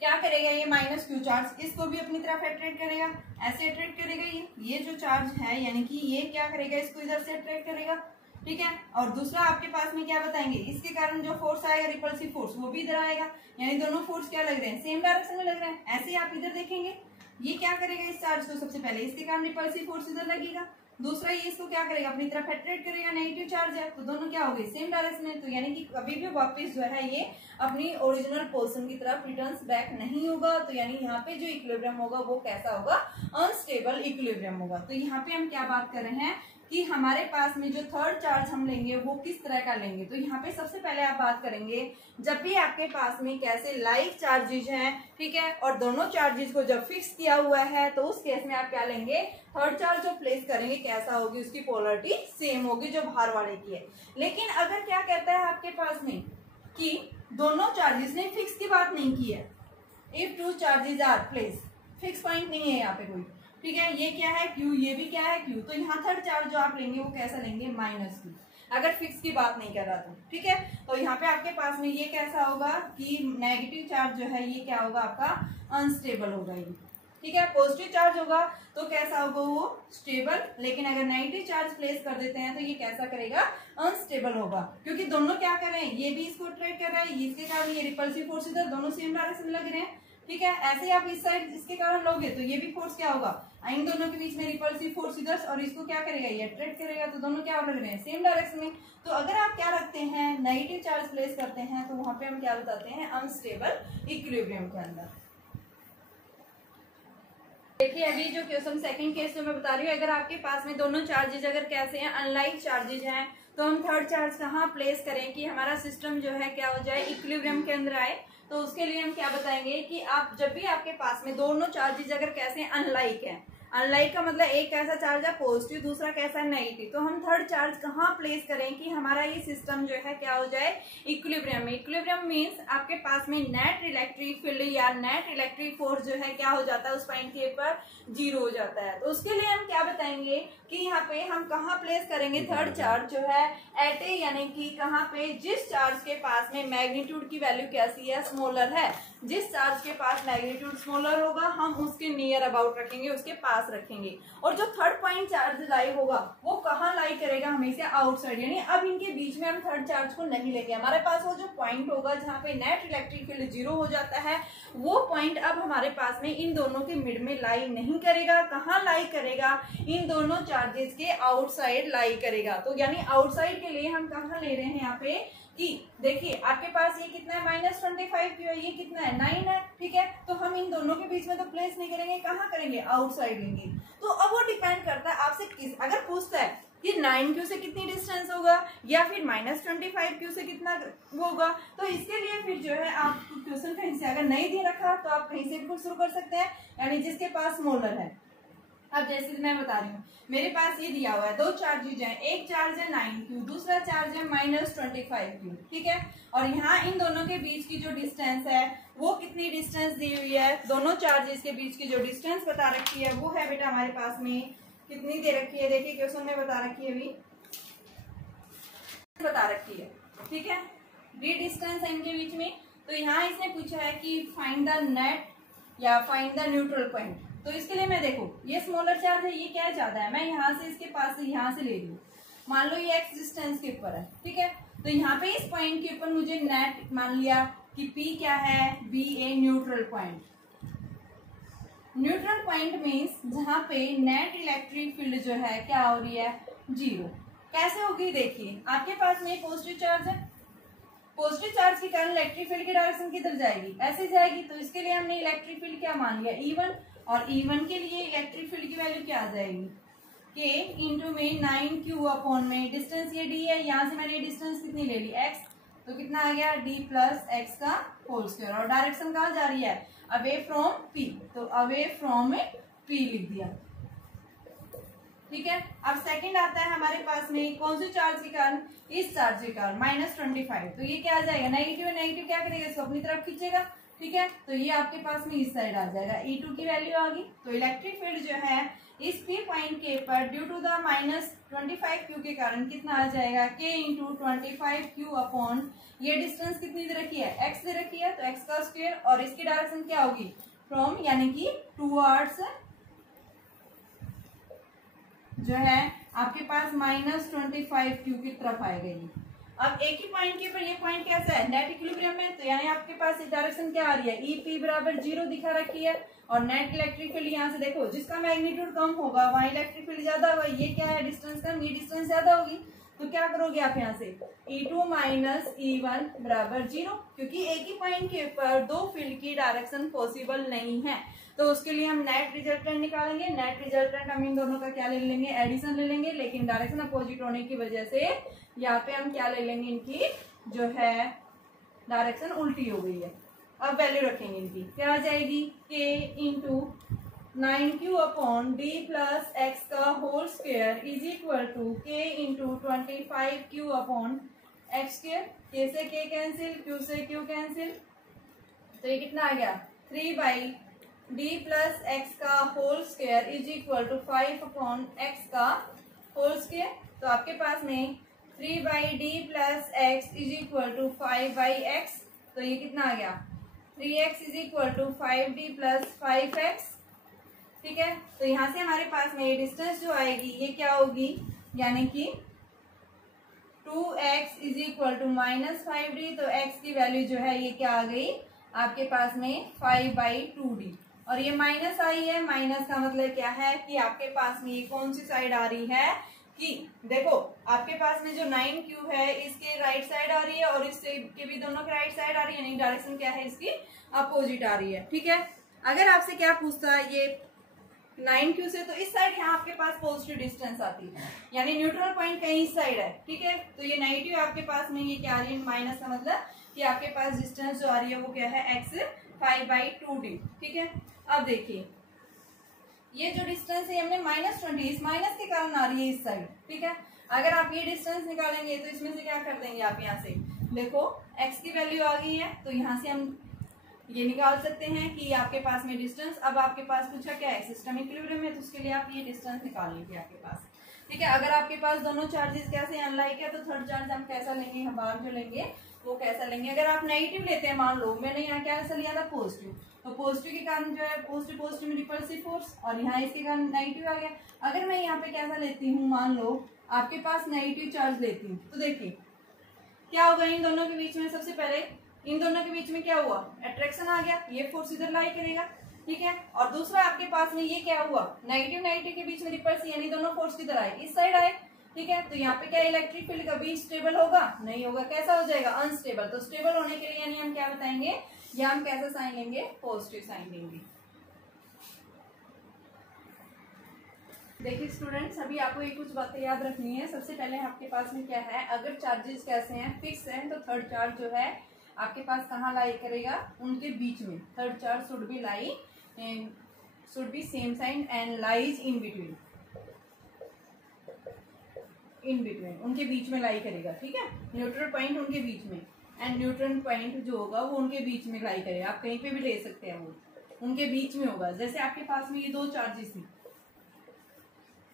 क्या करेगा ये माइनस क्यू चार्ज, इसको भी अपनी तरफ अट्रैक्ट करेगा, ऐसे अट्रैक्ट करेगा। ये जो चार्ज है, यानी कि ये क्या करेगा, इसको इधर से अट्रैक्ट करेगा। ठीक है, और दूसरा आपके पास में क्या बताएंगे, इसके कारण जो फोर्स आएगा, रिपल्सिव फोर्स, वो भी इधर आएगा। यानी दोनों फोर्स क्या लग रहे हैं, सेम डायरेक्शन में लग रहे हैं। ऐसे आप इधर देखेंगे, ये क्या करेगा, इस चार्ज को सबसे पहले इसके कारण रिपल्सिव फोर्स इधर लगेगा, दूसरा ये इसको क्या करेगा, अपनी तरफ अट्रैक्ट करेगा, नेगेटिव चार्ज है, तो दोनों क्या हो गए, सेम डायरेक्शन में। तो यानी कि कभी भी वापस जो है ये अपनी ओरिजिनल पोजीशन की तरफ रिटर्न्स बैक नहीं होगा। तो यानी यहाँ पे जो इक्विलिब्रियम होगा वो कैसा होगा, अनस्टेबल इक्विलिब्रियम होगा। तो यहाँ पे हम क्या बात कर रहे हैं कि हमारे पास में जो थर्ड चार्ज हम लेंगे वो किस तरह का लेंगे। तो यहाँ पे सबसे पहले आप बात करेंगे, जब भी आपके पास में कैसे लाइक चार्जेज हैं, ठीक है, और दोनों चार्जेस को जब फिक्स किया हुआ है, तो उस केस में आप क्या लेंगे, थर्ड चार्ज जो प्लेस करेंगे कैसा होगी, उसकी पोलरिटी सेम होगी जो बाहर वाले की है। लेकिन अगर क्या कहता है आपके पास में कि दोनों चार्जेस ने फिक्स की बात नहीं की है, if two charges are place, fix point नहीं है यहाँ पे कोई। ठीक है, ये क्या है क्यू, ये भी क्या है क्यू, तो यहाँ थर्ड चार्ज जो आप लेंगे वो कैसा लेंगे, माइनस क्यू, अगर फिक्स की बात नहीं कर रहा तो। ठीक है, तो यहाँ पे आपके पास में ये कैसा होगा कि नेगेटिव चार्ज जो है ये क्या होगा, आपका अनस्टेबल होगा ये। ठीक है, पॉजिटिव चार्ज होगा तो कैसा होगा, वो स्टेबल। लेकिन अगर नेगेटिव चार्ज प्लेस कर देते हैं तो ये कैसा करेगा, अनस्टेबल होगा, क्योंकि दोनों क्या कर रहे हैं, ये भी इसको अट्रैक्ट कर रहा है, इसके कारण ये रिपल्सिव फोर्स इधर, दोनों सेम डायरेक्शन में लग रहे हैं। ठीक है, ऐसे ही आप इस साइड इसके कारण लोगे तो ये भी फोर्स क्या होगा, इन दोनों के बीच में रिपल्सिव फोर्स इधर, और इसको क्या करेगा, ये अट्रैक्ट करेगा, तो दोनों क्या लग रहे हैं, सेम डायरेक्शन में। तो अगर आप क्या रखते हैं, नेगेटिव चार्ज प्लेस करते हैं, तो वहां पे हम क्या बताते हैं, अनस्टेबल इक्विलिब्रियम के अंदर। देखिए अभी जो क्वेश्चन सेकंड केस जो मैं बता रही हूँ, अगर आपके पास में दोनों चार्जेज अगर कैसे हैं, अनलाइक चार्जेज हैं, तो हम थर्ड चार्ज कहाँ प्लेस करें कि हमारा सिस्टम जो है क्या हो जाए, इक्विलिब्रियम के अंदर आए। तो उसके लिए हम क्या बताएंगे कि आप जब भी आपके पास में दोनों चार्जेज अगर कैसे अनलाइक है, अनलाइक का मतलब एक कैसा चार्ज है पॉजिटिव, दूसरा कैसा है नेगेटिव, तो हम थर्ड चार्ज कहाँ प्लेस करें कि हमारा ये सिस्टम जो है क्या हो जाए, इक्विलिब्रियम में। इक्विलिब्रियम मींस आपके पास में नेट इलेक्ट्रिक फील्ड या नेट इलेक्ट्रिक फोर्स जो है क्या हो जाता है, उस पॉइंट के ऊपर जीरो हो जाता है। तो उसके लिए हम क्या बताएंगे कि यहाँ पे हम कहाँ प्लेस करेंगे थर्ड चार्ज जो है, एट ए, यानी कि कहाँ पे, जिस चार्ज के पास में मैग्नीट्यूड की वैल्यू कैसी है, स्मॉलर है, जिस चार्ज के पास मैग्नीट्यूड स्मॉलर होगा हम उसके नियर अबाउट रखेंगे, उसके पास पास रखेंगे। और जो थर्ड पॉइंट चार्ज लाई होगा वो कहाँ लाई करेगा, हमेशा आउटसाइड, यानी अब इनके बीच में हम थर्ड चार्ज को नहीं लेंगे। हमारे पास वो जो पॉइंट होगा जहाँ पे नेट इलेक्ट्रिक फील्ड 0 हो जाता है, वो पॉइंट अब हमारे पास में इन दोनों के मिड में लाई नहीं करेगा। कहाँ लाई करेगा, इन दोनों चार्जेस के आउटसाइड लाई करेगा। तो यानी आउटसाइड के लिए हम कहाँ ले रहे हैं यहाँ पे कि देखिए आपके पास ये कितना है -25 क्यों है, ये कितना है 9 है, ठीक है। तो हम इन दोनों के बीच में तो प्लेस नहीं करेंगे, कहाँ करेंगे, आउटसाइड लेंगे। तो अब वो डिपेंड करता है आपसे किस, अगर पूछता है कि 9Q से कितनी डिस्टेंस होगा या फिर -25Q से कितना वो होगा, तो इसके लिए फिर जो है आप क्वेश्चन कहीं से अगर नहीं दे रखा तो आप कहीं से भी शुरू कर सकते हैं, यानी जिसके पास मोलर है। अब जैसे मैं बता रही हूँ, मेरे पास ये दिया हुआ है दो चार्जेज हैं, एक चार्ज है 9Q, दूसरा चार्ज है -25Q, ठीक है। और यहाँ इन दोनों के बीच की जो डिस्टेंस है वो कितनी डिस्टेंस दी हुई है, दोनों चार्जेस के बीच की जो डिस्टेंस बता रखी है वो है बेटा हमारे पास में कितनी दे रखी है, देखिए क्वेश्चन में बता रखी है, अभी बता रखी है, ठीक है। डी डिस्टेंस है इनके बीच में। तो यहाँ इसने पूछा है कि फाइंड द नेट या फाइंड द न्यूट्रल पॉइंट। तो इसके लिए मैं देखो ये स्मॉलर चार्ज है, ये क्या ज्यादा है, मैं यहाँ से इसके पास से यहाँ से ले लूँ, मान लो ये x डिस्टेंस के ऊपर है, ठीक है। तो यहाँ पे इस पॉइंट के ऊपर मुझे नेट मान लिया कि P क्या है, B a neutral point. Neutral point means जहाँ पे नेट इलेक्ट्रिक फील्ड जो है क्या हो रही है, 0। कैसे होगी, देखिए आपके पास में पॉजिटिव चार्ज है, पॉजिटिव चार्ज के कारण इलेक्ट्रिक फील्ड की डायरेक्शन किधर जाएगी, ऐसे जाएगी। तो इसके लिए हमने इलेक्ट्रिक फील्ड क्या मान लिया, E1, और E1 के लिए इलेक्ट्रिक फील्ड की वैल्यू क्या आ जाएगी, K इंटू में 9Q अपॉन में डिस्टेंस ये D है, यहाँ से मैंने डिस्टेंस कितनी ले ली x, तो कितना आ गया D प्लस x का होल स्क्वायर। और डायरेक्शन कहाँ जा रही है, अवे फ्रॉम P, तो अवे फ्रॉम P लिख दिया, ठीक है। अब सेकंड आता है हमारे पास में कौन से चार्ज के कारण, इस चार्ज के कारण -25। तो ये क्या आ जाएगा, नेगेटिव है, नेगेटिव क्या करेगा, इसको अपनी तरफ खींचेगा, ठीक है। तो ये आपके पास में इस साइड आ जाएगा, E2 की वैल्यू आ गई। तो इलेक्ट्रिक फील्ड जो है इस P पॉइंट के पर ड्यू टू द -25Q के कारण कितना आ जाएगा, K इंटू 25Q अपॉन ये डिस्टेंस कितनी दे रखी है, x दे रखी है, तो x का स्क्वायर, और इसकी डायरेक्शन क्या होगी, फ्रॉम, यानी कि टूवर्ड्स जो है आपके पास -25Q की तरफ आएगा ये। अब एक ही पॉइंट के ऊपर ये पॉइंट कैसा है, नेट इक्विलिब्रियम में, तो यानी आपके पास इस डायरेक्शन क्या आ रही है, EP बराबर 0 दिखा रखी है। और नेट इलेक्ट्रिक फील्ड यहाँ से देखो, जिसका मैग्नीट्यूड कम होगा वहाँ इलेक्ट्रिक फील्ड ज्यादा होगा, ये क्या है डिस्टेंस कम, ये डिस्टेंस ज्यादा होगी। तो क्या करोगे आप यहाँ से, E2 माइनस E1 बराबर 0, क्योंकि एक ही पॉइंट के ऊपर दो फील्ड की डायरेक्शन पॉसिबल नहीं है। तो उसके लिए हम नेट रिजल्टेंट निकालेंगे। नेट रिजल्टेंट हम इन दोनों का क्या ले लेंगे, एडिशन ले लेंगे, लेकिन डायरेक्शन अपोजिट होने की वजह से यहाँ पे हम क्या ले लेंगे, इनकी जो है डायरेक्शन उल्टी हो गई है। अब वैल्यू रखेंगे इनकी, क्या आ जाएगी, K into 9Q upon D plus X का whole square is equal to K into 25Q upon X square. K से K कैंसिल, Q से Q कैंसिल, तो ये कितना आ गया, 3/D प्लस एक्स का whole square is equal to 5 upon X का होल स्क्वायर। तो आपके पास में 3/D plus X is equal to 5/x, तो ये कितना आ गया, 3x is equal to 5D plus 5x, ठीक है। तो यहाँ से हमारे पास में ये डिस्टेंस जो आएगी ये क्या होगी, यानी कि 2x is equal to -5D, तो x की वैल्यू जो है ये क्या आ गई आपके पास में 5/2D। और ये माइनस आई है, माइनस का मतलब क्या है कि आपके पास में ये कौन सी साइड आ रही है, कि देखो आपके पास में जो 9Q है इसके राइट साइड आ रही है और इससे के भी दोनों के राइट साइड आ रही है, यानी डायरेक्शन क्या है इसकी अपोजिट आ रही है, ठीक है। अगर आपसे क्या पूछता है ये 9Q से, तो इस साइड यहाँ आपके पास पॉजिटिव डिस्टेंस आती है, यानी न्यूट्रल पॉइंट कहीं इस साइड है, ठीक है। तो ये नेगेटिव आपके पास में ये क्या आ रही है, माइनस का मतलब कि आपके पास डिस्टेंस जो आ रही है वो क्या है, x 5/2D, ठीक है। अब देखिए ये जो डिस्टेंस है हमने -20, इस माइनस के कारण आ रही है इस साइड, ठीक है। अगर आप ये डिस्टेंस निकालेंगे तो इसमें से क्या कर देंगे आप, यहाँ से देखो x की वैल्यू आ गई है, तो यहाँ से हम ये निकाल सकते हैं कि आपके पास में डिस्टेंस, अब आपके पास पूछा क्या है, सिस्टम इक्विलिब्रियम में, तो उसके लिए आप ये डिस्टेंस निकाल लीजिए आपके पास, ठीक है। अगर आपके पास दोनों चार्जेस कैसे अनलाइक है, तो थर्ड चार्ज हम कैसा लेंगे, हम बाहर जो लेंगे वो कैसा लेंगे। अगर आप नेगेटिव लेते हैं, मान लो मैंने यहाँ क्या लिया था पॉजिटिव, तो पॉजिटिव के कारण जो है पॉजिटिव पॉजिटिव में रिपल्सिव फोर्स, और यहाँ इसके कारण नेगेटिव आ गया। अगर मैं यहाँ पे कैसा लेती हूँ, मान लो आपके पास नेगेटिव चार्ज लेती हूँ, तो देखिए क्या होगा इन दोनों के बीच में। सबसे पहले इन दोनों के बीच में क्या हुआ, अट्रैक्शन आ गया, ये फोर्स इधर लाई करेगा, ठीक है। और दूसरा आपके पास में ये क्या हुआ, नेगेटिव नेगेटिव के बीच में रिपल्स, यानी दोनों फोर्स किधर आए, इस साइड आए, ठीक है। तो यहाँ पे क्या इलेक्ट्रिक फील्ड कभी स्टेबल होगा नहीं होगा, कैसा हो जाएगा, अनस्टेबल। तो स्टेबल होने के लिए यानी हम क्या बताएंगे, या हम कैसा साइन लेंगे, पॉजिटिव साइन लेंगे। देखिए स्टूडेंट्स, अभी आपको ये कुछ बातें याद रखनी है। सबसे पहले आपके पास में क्या है, अगर चार्जेस कैसे हैं, फिक्स हैं, तो थर्ड चार्ज जो है आपके पास कहाँ लाई करेगा, उनके बीच में। Third charge should be same sign and lies in between, उनके बीच में लाई करेगा, ठीक है। न्यूट्रल पॉइंट उनके बीच में, एंड न्यूट्रल पॉइंट जो होगा वो उनके बीच में लाई करेगा। आप कहीं पे भी ले सकते हैं, वो उनके बीच में होगा। जैसे आपके पास में ये दो चार्जेस हैं,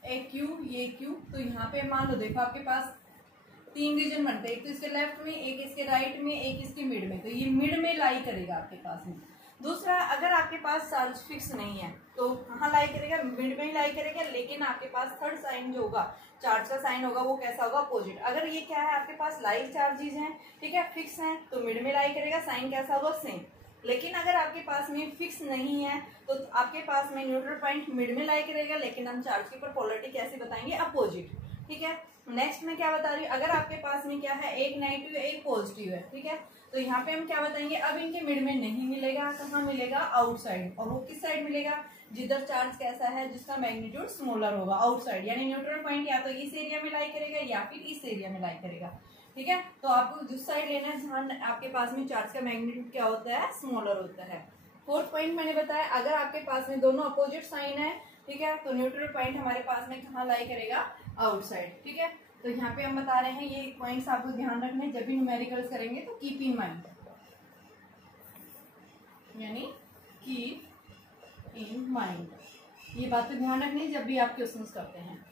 एक क्यू, ये क्यू, तो यहाँ पे मान लो देखो आपके पास तीन रीजन बनते हैं, एक तो इसके लेफ्ट में, एक इसके राइट में, एक इसके मिड में, तो ये मिड में लाई करेगा आपके पास में। दूसरा, अगर आपके पास चार्ज फिक्स नहीं है तो कहाँ लाई करेगा, मिड में ही लाई करेगा, लेकिन आपके पास थर्ड साइन जो होगा, चार्ज का साइन होगा, वो कैसा होगा, अपोजिट। अगर ये क्या है, आपके पास लाइव चार्जेस हैं, ठीक है, फिक्स हैं, तो मिड में लाई करेगा, साइन कैसा होगा, सेम। लेकिन अगर आपके पास में फिक्स नहीं है तो आपके पास में न्यूट्रल पॉइंट मिड में लाई करेगा, लेकिन हम चार्ज के ऊपर पोलरिटी कैसे बताएंगे, अपोजिट, ठीक है। नेक्स्ट मैं क्या बता रही हूँ, अगर आपके पास में क्या है, एक नेगेटिव है, एक पॉजिटिव है, ठीक है, तो यहाँ पे हम क्या बताएंगे, अब इनके मिड में नहीं मिलेगा, कहाँ मिलेगा, आउटसाइड। और वो किस साइड मिलेगा, जिधर चार्ज कैसा है, जिसका मैग्नीट्यूड स्मॉलर होगा, आउटसाइड। यानी न्यूट्रल पॉइंट या तो इस एरिया में लाई करेगा या फिर इस एरिया में लाई करेगा, ठीक है। तो आपको जिस साइड लेना है जहाँ आपके पास में चार्ज का मैग्नीट्यूड क्या होता है, स्मॉलर होता है। फोर्थ पॉइंट मैंने बताया, अगर आपके पास में दोनों अपोजिट साइन है, ठीक है, तो न्यूट्रल पॉइंट हमारे पास में कहाँ लाई करेगा, आउटसाइड, ठीक है। तो यहाँ पे हम बता रहे हैं ये पॉइंट्स आपको ध्यान रखने, जब भी न्यूमेरिकल्स करेंगे तो कीप इन माइंड, यानी कीप इन माइंड, ये बातें ध्यान रखनी जब भी आप क्वेश्चंस करते हैं।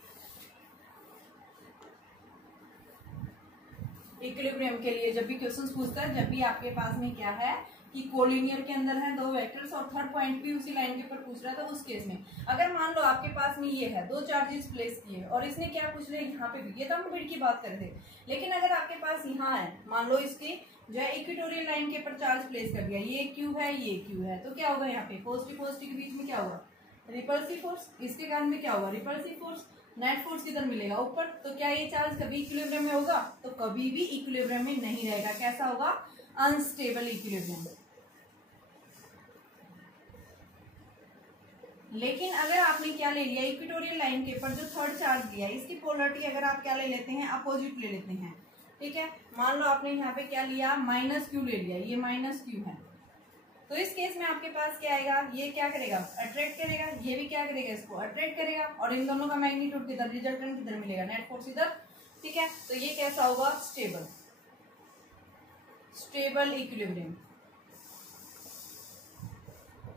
इक्विलिब्रियम के लिए जब भी क्वेश्चंस पूछता है, जब भी आपके पास में क्या है कि कोलिनियर के अंदर है दो वेक्टर्स और थर्ड पॉइंट भी उसी लाइन के ऊपर पूछ रहा है, तो उस केस में अगर मान लो आपके पास में ये है, दो चार्जेस प्लेस किए और इसने क्या पूछ रहे हैं यहाँ पे भी, ये तो हम मिड की बात कर रहे थे, लेकिन अगर आपके पास यहाँ है, मान लो इसकी जो है इक्वेटोरियल लाइन के ऊपर चार्ज प्लेस कर दिया, ये क्यू है, ये क्यू है, तो क्या होगा यहाँ पे, पॉजिटिव पॉजिटिव के बीच में क्या होगा, रिपल्सिव फोर्स, इसके कारण में क्या होगा, रिपल्सिव फोर्स। नेट फोर्स किधर मिलेगा, ऊपर। तो क्या ये चार्ज कभी इक्विलिब्रियम में होगा, तो कभी भी इक्विलिब्रियम में नहीं रहेगा, कैसा होगा, अनस्टेबल इक्विलिब्रियम। लेकिन अगर आपने क्या ले लिया, इक्वेटोरियल लाइन के ऊपर जो थर्ड चार्ज लिया, इसकी पोलरिटी अगर आप क्या ले लेते हैं, अपोजिट ले लेते हैं, ठीक है। मान लो आपने यहाँ पे क्या लिया, माइनस क्यू ले लिया, ये माइनस क्यू है, तो इस केस में आपके पास क्या आएगा, ये क्या करेगा, अट्रैक्ट करेगा, ये भी क्या करेगा, इसको अट्रैक्ट करेगा, और इन दोनों का मैग्नीट्यूड किधर, रिजल्टेंट किधर मिलेगा, नेट फोर्स इधर, ठीक है। तो ये कैसा होगा, स्टेबल, स्टेबल इक्विलिब्रियम।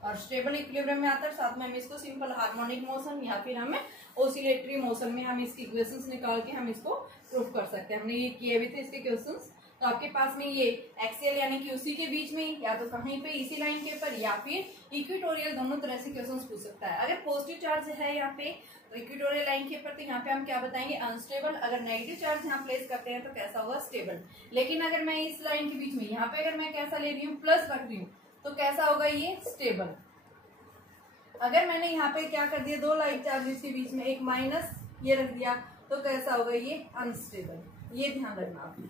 और स्टेबल इक्विलिब्रियम में आता है साथ में हम इसको सिंपल हार्मोनिक मोशन या फिर हमें ओसिलेटरी मोशन में हम इसकी इक्वेशंस निकाल के हम इसको प्रूफ कर सकते हैं। हमने ये किए भी थे इसके क्वेश्चंस। तो आपके पास में ये एक्सियल यानी कि उसी के बीच में या तो कहीं पे इसी लाइन के ऊपर या फिर इक्वेटोरियल, दोनों तरह से क्वेश्चंस पूछ सकता है। अगर पॉजिटिव चार्ज है यहाँ पे तो इक्वेटोरियल लाइन के ऊपर, तो यहाँ पे हम क्या बताएंगे, अनस्टेबल। अगर नेगेटिव चार्ज यहाँ प्लेस करते हैं तो कैसा होगा, स्टेबल। लेकिन अगर मैं इस लाइन के बीच में यहाँ पे अगर मैं कैसा ले रही हूँ, प्लस रख रही हूँ, तो कैसा होगा, ये स्टेबल। अगर मैंने यहाँ पे क्या कर दिया, दो लाइक चार्जेस के बीच में एक माइनस ये रख दिया, तो कैसा होगा, ये अनस्टेबल। ये ध्यान रखना आपने।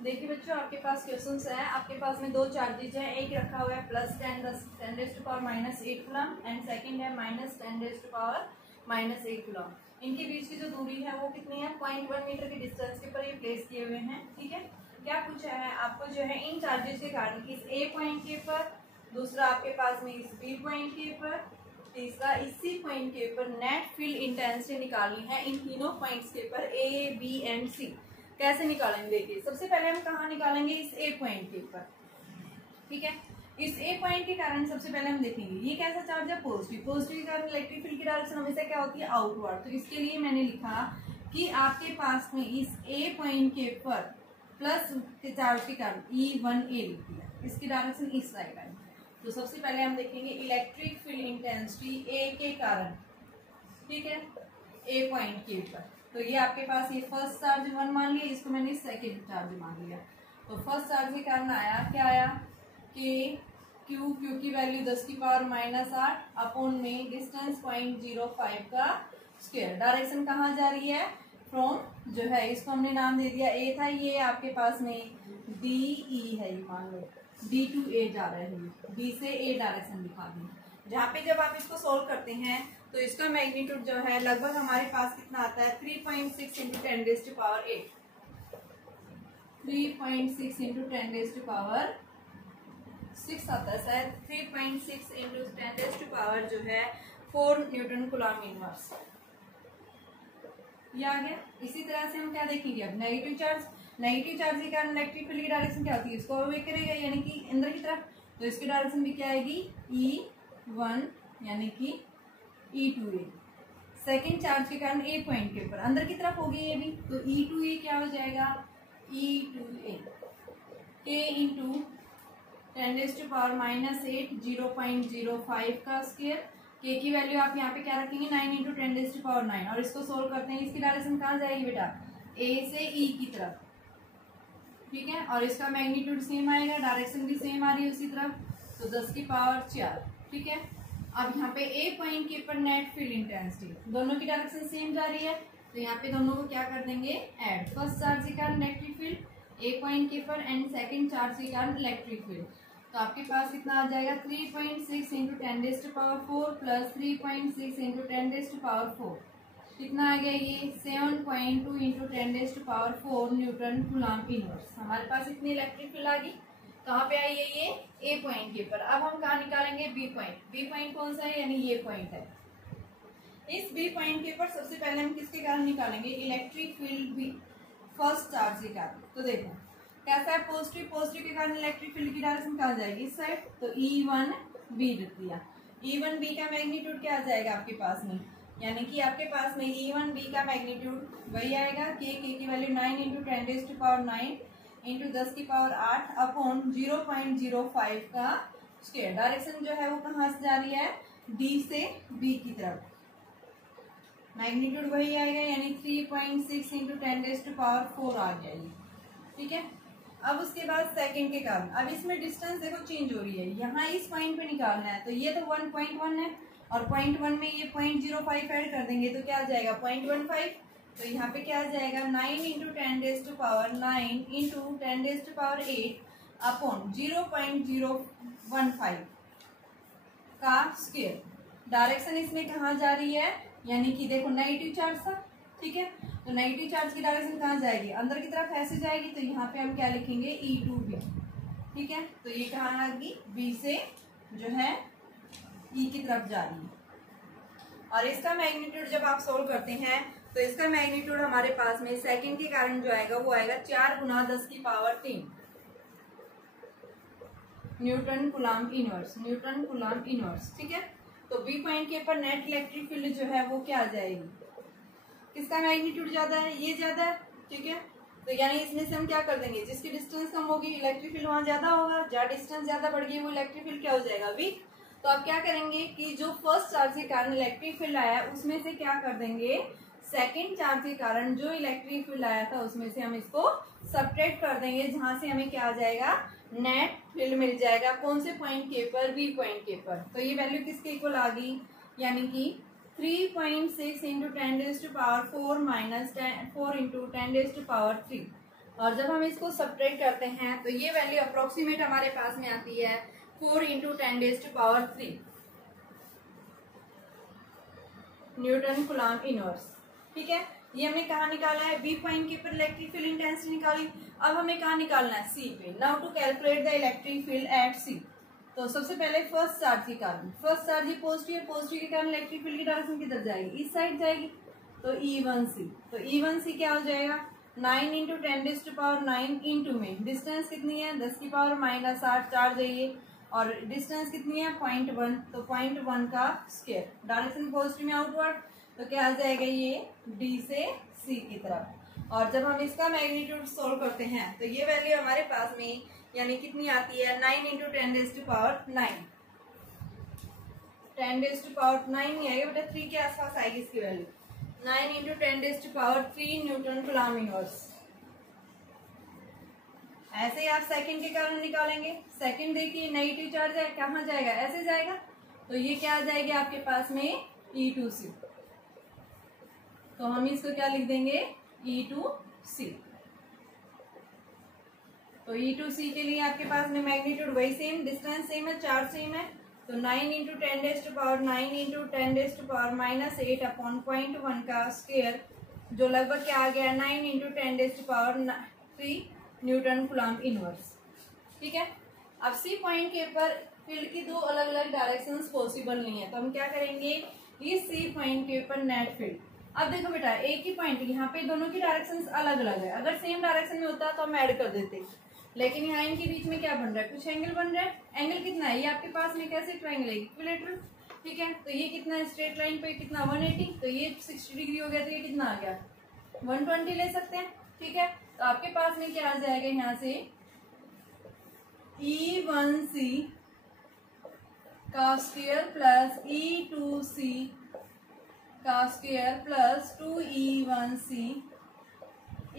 देखिए बच्चों, आपके पास क्वेश्चंस है। आपके पास में दो चार्जेज है, एक रखा हुआ है प्लस 10⁻⁸ कूलम एंड सेकंड है -10⁻⁻8 कूलम। इनके बीच की जो दूरी है वो कितनी है, 0.1 मीटर की डिस्टेंस के ऊपर ये प्लेस किए हुए हैं, ठीक है। क्या पूछा है आपको, जो है इन चार्जेस के कारण इस ए पॉइंट के ऊपर, दूसरा आपके पास में इस बी पॉइंट के ऊपर, तीसरा इसी पॉइंट के ऊपर नेट फील्ड इंटेंसिटी निकालनी है इन तीनों पॉइंट्स के ऊपर, ए बी एंड सी। कैसे निकालेंगे, देखिए सबसे पहले हम कहाँ निकालेंगे, इस ए पॉइंट के ऊपर, ठीक है। इस ए पॉइंट के कारण सबसे पहले हम देखेंगे ये कैसा चार्ज है, पॉजिटिव। पॉजिटिव के कारण इलेक्ट्रिक फील्ड की डायरेक्शन हमेशा क्या होती है, आउटवर्ड। तो इसके लिए मैंने लिखा कि आपके पास में इस ए पॉइंट के ऊपर प्लस के चार्ज के कारण E1A लिख दिया, इसकी डायरेक्शन इस साइड आई। तो सबसे पहले हम देखेंगे इलेक्ट्रिक फील्ड इंटेंसिटी ए के कारण, ठीक है, ए पॉइंट के ऊपर। तो ये आपके पास ये फर्स्ट चार्ज 1 मान लिया, इसको मैंने सेकेंड चार्ज मान लिया। तो फर्स्ट चार्ज के कारण आया क्या आया कि क्यू की वैल्यू 10⁻⁻8 अपॉन में डिस्टेंस 0.05 का स्क्वायर। डायरेक्शन कहाँ जा रही है, फ्रॉम जो है इसको हमने नाम दे दिया ए था, ये आपके पास में DE है, मान लो D to A जा रहा है, D से A डायरेक्शन दिखा दी। जहाँ पे जब आप इसको सोल्व करते हैं तो इसका मैग्नीट्यूड जो है लगभग हमारे पास कितना आता है 3.6 × 10⁸8, 3.6 × 10⁻6 आता है शायद, 3.6 × 10⁻⁴ जो है 4 न्यूटन कूलम्ब इनवर्स, ये आ गया। इसी तरह से हम क्या देखेंगे अब, नेगेटिव चार्ज के कारण इलेक्ट्रिक फील्ड की डायरेक्शन क्या होती है, इसको अवे करेगा यानी कि अंदर की तरफ, तो इसकी डायरेक्शन भी क्या आएगी E1 यानी कि E2A। सेकेंड चार्ज के कारण ए पॉइंट के ऊपर अंदर की तरफ होगी ये भी, तो E2A क्या हो जाएगा, E2A K × 10⁻⁻8 0.05 का स्क्वायर। के की वैल्यू आप यहाँ पे क्या रखेंगे 9 × 10⁻9, और इसको सोल्व करते हैं, इसकी डायरेक्शन कहाँ जाएगी बेटा, ए से ई की तरफ, ठीक है, और इसका मैग्नीट्यूड सेम आएगा, डायरेक्शन भी सेम आ रही है उसी तरफ, तो 10⁴ ठीक है। अब यहाँ पे ए पॉइंट के ऊपर नेट फील्ड इंटेंसिटी, दोनों की डायरेक्शन सेम जा रही है, तो यहाँ पे दोनों को क्या कर देंगे ऐड। फर्स्ट चार्ज के कारण इलेक्ट्रिक फील्ड ए पॉइंट के ऊपर एंड सेकेंड चार्ज के कारण इलेक्ट्रिक फील्ड, तो आपके पास कितना आ जाएगा 3.6 × 10⁻⁴ प्लस 3.6 × 10⁻⁴, कितना आ गया ये 7.2 × 10⁻⁴ न्यूटन कूलम्ब इनवर्स। हमारे पास इतनी इलेक्ट्रिक फील्ड आ गई, कहाँ पे आई है ये ए पॉइंट के ऊपर। अब हम कहाँ निकालेंगे बी पॉइंट कौन सा है, यानी ये पॉइंट है। इस बी पॉइंट के ऊपर सबसे पहले हम किसके कारण निकालेंगे, electric field B first charge के कारण। तो देखो कैसा है, पॉजिटिव के कारण इलेक्ट्रिक फील्ड की डायरेक्शन कहाँ जाएगी, इस साइड, तो E1B लिख दिया। E1B का मैग्नीट्यूड क्या आ जाएगा आपके पास में, यानी कि आपके पास में E1B का मैग्नीट्यूड वही आएगा के की वैल्यू 9 × 10⁻9 × 10⁸ अपॉन 0.05 का स्क्वायर। डायरेक्शन जो है वो कहाँ से जा रही है, डी से बी की तरफ, मैग्नीट्यूड वही आएगा, यानी 3.6 × 10⁻⁴ आ गया ये, ठीक है। अब उसके बाद सेकंड के कारण, अब इसमें डिस्टेंस देखो चेंज हो रही है, यहाँ इस पॉइंट पे निकालना है, तो ये तो 1.1 है, और 0.1 में ये 0.05 ऐड कर देंगे तो क्या आ जाएगा 0.15, तो यहाँ पे क्या आ जाएगा 9 × 10⁻9 × 10⁸ अपॉन 0.015 का स्क्वायर। डायरेक्शन इसमें कहाँ जा रही है, यानी कि देखो नेगेटिव चार्ज था, ठीक है, तो नेगेटिव चार्ज की डायरेक्शन कहाँ जाएगी, अंदर की तरफ ऐसे जाएगी, तो यहाँ पे हम क्या लिखेंगे E2B, ठीक है। तो ये कहाँ आएगी, बी से जो है ई की तरफ जा रही है, और इसका मैग्नीट्यूड जब आप सोल्व करते हैं तो इसका मैग्नीट्यूड हमारे पास में सेकंड के कारण जो आएगा वो आएगा 4 × 10⁻³ न्यूटन कूलम्ब इनवर्स, ठीक है। तो बी पॉइंट के ऊपर नेट इलेक्ट्रिक फील्ड जो है वो क्या आ जाएगी, किसका मैग्नीट्यूड ज्यादा है, ये ज्यादा है, ठीक है। तो यानी इसमें से हम क्या कर देंगे, जिसकी डिस्टेंस कम होगी इलेक्ट्रिक फील्ड वहां ज्यादा होगा, जहाँ डिस्टेंस ज्यादा बढ़ गई वो इलेक्ट्रिक फील्ड क्या हो जाएगा वीक। तो अब क्या करेंगे कि जो फर्स्ट चार्ज के कारण इलेक्ट्रिक फील्ड आया उसमें से क्या कर देंगे, सेकेंड चार्ज के कारण जो इलेक्ट्रिक फील्ड आया था उसमें से हम इसको सब्ट्रैक्ट कर देंगे, जहां से हमें क्या आ जाएगा नेट फील्ड मिल जाएगा, कौन से पॉइंट के ऊपर, बी पॉइंट के ऊपर। तो ये वैल्यू किसके इक्वल आ गई, यानी कि 3.6 × 10⁻⁴ - 4 × 10⁻³ और जब हम इसको सब्ट्रैक्ट करते हैं तो ये वैल्यू अप्रोक्सीमेट हमारे पास में आती है 4 × 10⁻³ न्यूटन कूलम्ब इनवर्स, ठीक है। ये हमने कहाँ निकाला है, बी पॉइंट के ऊपर इलेक्ट्रिक फील्ड इंटेंसिटी निकाली। अब हमें कहाँ निकालना है, सी पे। Now to calculate the electric field at C. तो सबसे पहले फर्स्ट चार्ज के कारण, फर्स्ट चार्ज ये पॉजिटिव के कारण इलेक्ट्रिक फील्ड की डायरेक्शन किधर जाएगी, इस साइड जाएगी, तो E1C। तो E1C क्या हो जाएगा 9 × 10⁻⁹ इंटू में डिस्टेंस कितनी है 10⁻⁻8 चार्ज है ये, और डिस्टेंस कितनी है 0.1, तो 0.1 का स्क्वायर, डायरेक्शन पॉजिटिव में आउटवर्ड, तो क्या आ जाएगा ये डी से सी की तरफ। और जब हम इसका मैग्नीट्यूड सोल्व करते हैं तो ये वैल्यू हमारे पास में यानी कितनी आती है 9 × 10⁹, 10⁹ नहीं आएगा बेटा, 3 के आसपास आएगी इसकी वैल्यू, 9 × 10⁻³ न्यूटन कूलम इनवर्स। ऐसे ही आप सेकंड के कारण निकालेंगे। सेकंड देखिए नेगेटिव चार्ज है, कहाँ जाएगा, ऐसे जाएगा, तो ये क्या आ जाएगी आपके पास में E2C, तो हम इसको क्या लिख देंगे E2C। तो E2C के लिए आपके पास में मैग्नीट्यूड वही सेम, डिस्टेंस सेम है, चार्ज सेम है, तो 9 × 10⁻⁻⁸/0.1 का स्क्वायर, जो लगभग क्या आ गया 9 × 10⁻³ न्यूटन कूलम इनवर्स। ठीक है, अब सी पॉइंट के ऊपर फील्ड की दो अलग अलग डायरेक्शंस पॉसिबल नहीं है, तो हम क्या करेंगे इस सी पॉइंट के ऊपर नेट फील्ड। अब देखो बेटा एक ही पॉइंट, यहाँ पे दोनों की डायरेक्शंस अलग अलग है, अगर सेम डायरेक्शन में होता तो हम ऐड कर देते, लेकिन यहाँ इनके बीच में क्या बन रहा है, कुछ एंगल बन रहा है। एंगल कितना है, ये आपके पास में कैसे ट्रायंगल है इक्विलेटरल। ठीक है, तो ये कितना है स्ट्रेट लाइन पे कितना 180, तो ये 60 डिग्री हो गया, तो ये कितना आ गया 120 ले सकते हैं। ठीक है, तो आपके पास में क्या आ जाएगा यहाँ से E1C का स्क्वायर प्लस E2C का square plus 2E1C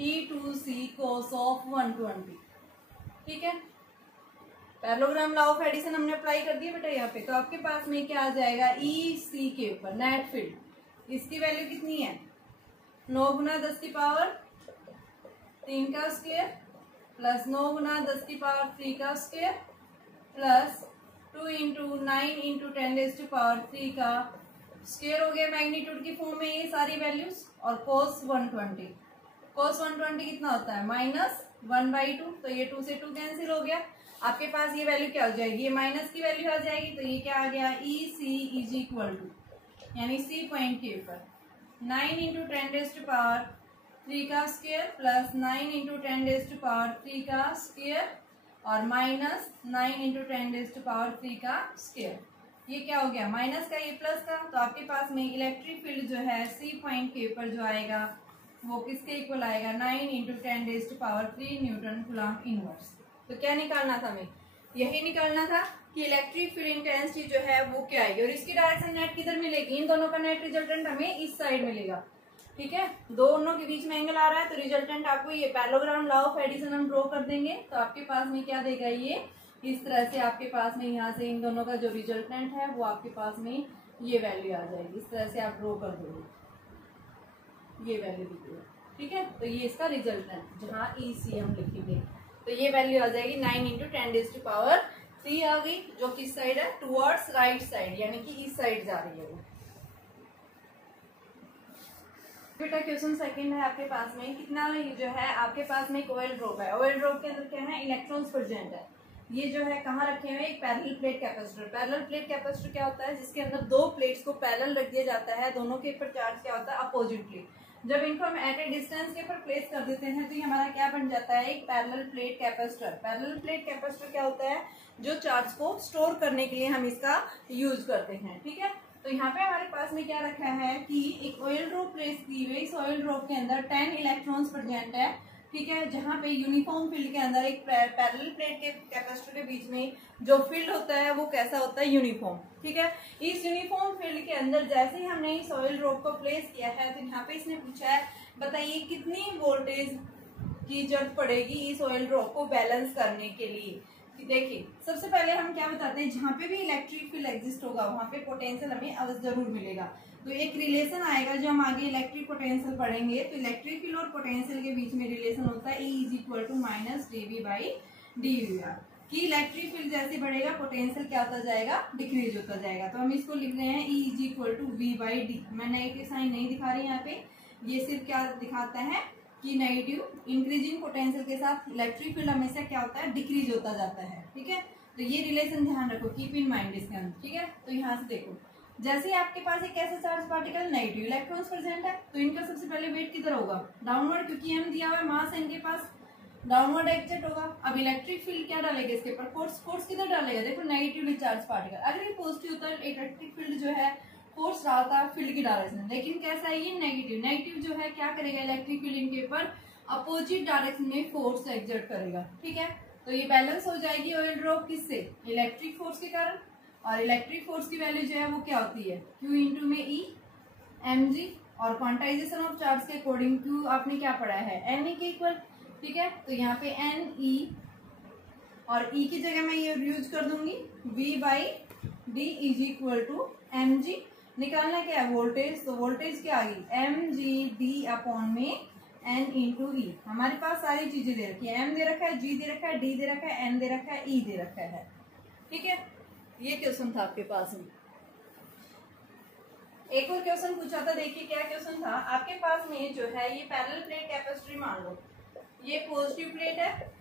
E2C cos of 120। ठीक है, पैरेललोग्राम लॉ ऑफ एडिशन हमने अप्लाई कर दिया बेटा यहाँ पे, तो आपके पास में क्या आ जाएगा EC के ऊपर नेट फील्ड, इसकी वैल्यू कितनी है 9 × 10⁻³ का स्क्वायर प्लस 9 × 10⁻³ का स्क्वायर प्लस 2 × 9 × 10⁻³ का स्क्वायर हो गया मैग्नीट्यूड की फॉर्म में ये सारी वैल्यूज। और cos 120 कितना होता है -1/2, तो ये 2 से 2 कैंसिल हो गया, आपके पास ये वैल्यू क्या हो जाएगी, ये माइनस की वैल्यू आ जाएगी, तो ये क्या आ गया EC इज इक्वल टू, यानी सी पॉइंट के ऊपर 9 × 10⁻³ का स्क्वायर प्लस 9 × 10⁻³ का स्क्वायर और माइनस 9 × 10⁻³ का स्क्वायर। ये क्या हो गया माइनस का ये प्लस का, तो आपके पास में इलेक्ट्रिक फील्ड जो है सी पॉइंट के ऊपर जो आएगा वो किसके इक्वल आएगा 9 × 10⁻³ न्यूटन कूलम इनवर्स। तो क्या निकालना था हमें, यही निकालना था कि इलेक्ट्रिक फील्ड इंटेंसिटी जो है वो क्या आएगी, और इसकी डायरेक्शन नेट किधर मिलेगी, इन दोनों का नेट रिजल्टेंट हमें इस साइड मिलेगा। ठीक है, दोनों के बीच में एंगल आ रहा है, तो रिजल्टेंट आपको ये पैरेललोग्राम लॉ ऑफ एडिशन हम ड्रॉ कर देंगे, तो आपके पास में क्या देगा ये इस तरह से, आपके पास में यहाँ से इन दोनों का जो रिजल्टेंट है वो आपके पास में ये वैल्यू आ जाएगी, इस तरह से आप ड्रॉ कर दोगे, ये वैल्यू दिखेगा। ठीक है, तो ये इसका रिजल्टेंट जहाँ EC हम लिखेंगे, तो ये वैल्यू आ जाएगी 9 × 10⁻³ आ गई, जो किस साइड है टुवर्ड्स राइट साइड, यानी कि इस साइड जा रही है वो। बेटा क्वेश्चन सेकंड है आपके पास में, कितना जो है आपके पास में एक ऑयल ड्रॉप है, ऑयल ड्रॉप के अंदर क्या है इलेक्ट्रॉन्स प्रेजेंट है, ये जो है कहाँ रखे हुए एक parallel plate capacitor. Parallel plate capacitor क्या होता है, जिसके अंदर दो प्लेट्स को पैरेलल रख दिया जाता है, दोनों के ऊपर चार्ज क्या होता है अपोजिटली। जब इनको हम एट ए डिस्टेंस के ऊपर प्लेस कर देते हैं तो ये हमारा क्या बन जाता है एक parallel plate capacitor. Parallel plate capacitor क्या होता है, जो चार्ज को स्टोर करने के लिए हम इसका यूज करते हैं। ठीक है, तो यहाँ पे हमारे पास में क्या रखा है कि एक ऑयल ड्रॉप प्लेस की हुई, इस ऑयल ड्रॉप के अंदर 10 इलेक्ट्रॉन्स प्रेजेंट है। ठीक है, जहाँ पे यूनिफॉर्म फील्ड के अंदर एक पैरेलल प्लेट के कैपेसिटर के बीच में जो फील्ड होता है वो कैसा होता है यूनिफॉर्म। ठीक है, इस यूनिफॉर्म फील्ड के अंदर जैसे ही हमने इस ऑयल ड्रॉप को प्लेस किया है तो यहाँ पे इसने पूछा है बताइए कितनी वोल्टेज की जरूरत पड़ेगी इस ऑयल ड्रॉप को बैलेंस करने के लिए। देखिए सबसे पहले हम क्या बताते हैं, जहाँ पे भी इलेक्ट्रिक फील्ड एग्जिस्ट होगा वहाँ पे पोटेंशियल हमें अवश्य जरूर मिलेगा। तो एक रिलेशन आएगा जो हम आगे इलेक्ट्रिक पोटेंशियल पढ़ेंगे, तो इलेक्ट्रिक फील्ड और पोटेंशियल के बीच में रिलेशन होता है E = -dV/dV कि इलेक्ट्रिक फील्ड जैसे बढ़ेगा पोटेंशियल क्या होता जाएगा डिक्रीज होता जाएगा। तो हम इसको लिख रहे हैं E = V/D। मैं नेगेटिव साइन नहीं दिखा रही यहाँ पे, ये सिर्फ क्या दिखाता है कि नेगेटिव इंक्रीजिंग पोटेंशियल के साथ इलेक्ट्रिक फील्ड हमेशा क्या होता है डिक्रीज होता जाता है। ठीक है, तो ये रिलेशन ध्यान रखो, कीप इन माइंड इसके अंदर। ठीक है, तो यहाँ से देखो जैसे आपके पास एक ऐसा charge particle negative electrons present है तो इनका सबसे पहले वेट किधर होगा डाउनवर्ड, क्योंकि m दिया हुआ है मास है इनके पास। डाउनवर्ड एग्जिट होगा। अब इलेक्ट्रिक फील्ड क्या डालेगा इसके ऊपर, फोर्स किधर डालेगा, देखो नेगेटिवली चार्ज पार्टिकल। अगर ये पॉजिटिव होता है इलेक्ट्रिक फील्ड जो है फोर्स डालता है फील्ड की डायरेक्शन, लेकिन कैसा है ये नेगेटिव जो है क्या करेगा इलेक्ट्रिक फील्ड इनके ऊपर अपोजिट डायरेक्शन में फोर्स एक्सर्ट करेगा। ठीक है, तो ये बैलेंस हो जाएगी ऑयल ड्रॉप किससे, इलेक्ट्रिक फोर्स के कारण। और इलेक्ट्रिक फोर्स की वैल्यू जो है वो क्या होती है, Q इंटू में E mg, और क्वांटाइजेशन ऑफ चार्ज के अकॉर्डिंग Q आपने क्या पढ़ा है Ne के इक्वल। ठीक है, तो यहाँ पे Ne और E की जगह मैं ये यूज कर दूंगी V/D is equal to mg। निकालना क्या है वोल्टेज, तो वोल्टेज क्या आ गई mg/d अपॉन में n इंटू ई। हमारे पास सारी चीजें दे रखी है, m दे रखा है, g दे रखा है, d दे रखा है, n दे रखा है, e दे रखा है। ठीक है, ये क्वेश्चन था आपके पास में। एक और क्वेश्चन पूछा था, देखिए क्या क्वेश्चन था आपके पास में जो है ये पैरेलल प्लेट कैपेसिटर मान लो, ये पॉजिटिव प्लेट है,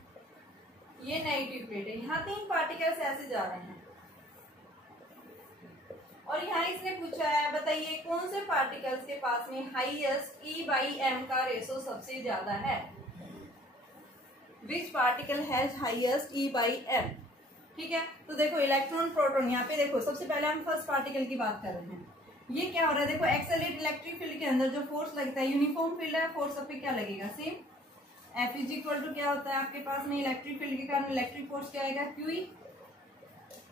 ये नेगेटिव प्लेट है, यहाँ 3 पार्टिकल्स ऐसे जा रहे हैं और यहाँ इसने पूछा है बताइए कौन से पार्टिकल्स के पास में हाईएस्ट E/m का रेशो सबसे ज्यादा है, which particle has highest E/m। ठीक है, तो देखो इलेक्ट्रॉन प्रोटॉन, यहाँ पे देखो सबसे पहले हम फर्स्ट पार्टिकल की बात कर रहे हैं। ये क्या हो रहा है, देखो एक्सेलरेट इलेक्ट्रिक फील्ड के अंदर जो फोर्स लगता है यूनिफॉर्म फील्ड है, फोर्स सब पे क्या लगेगा same. F is equal to क्या होता है आपके पास में इलेक्ट्रिक फील्ड के कारण इलेक्ट्रिक फोर्स क्या आएगा QE,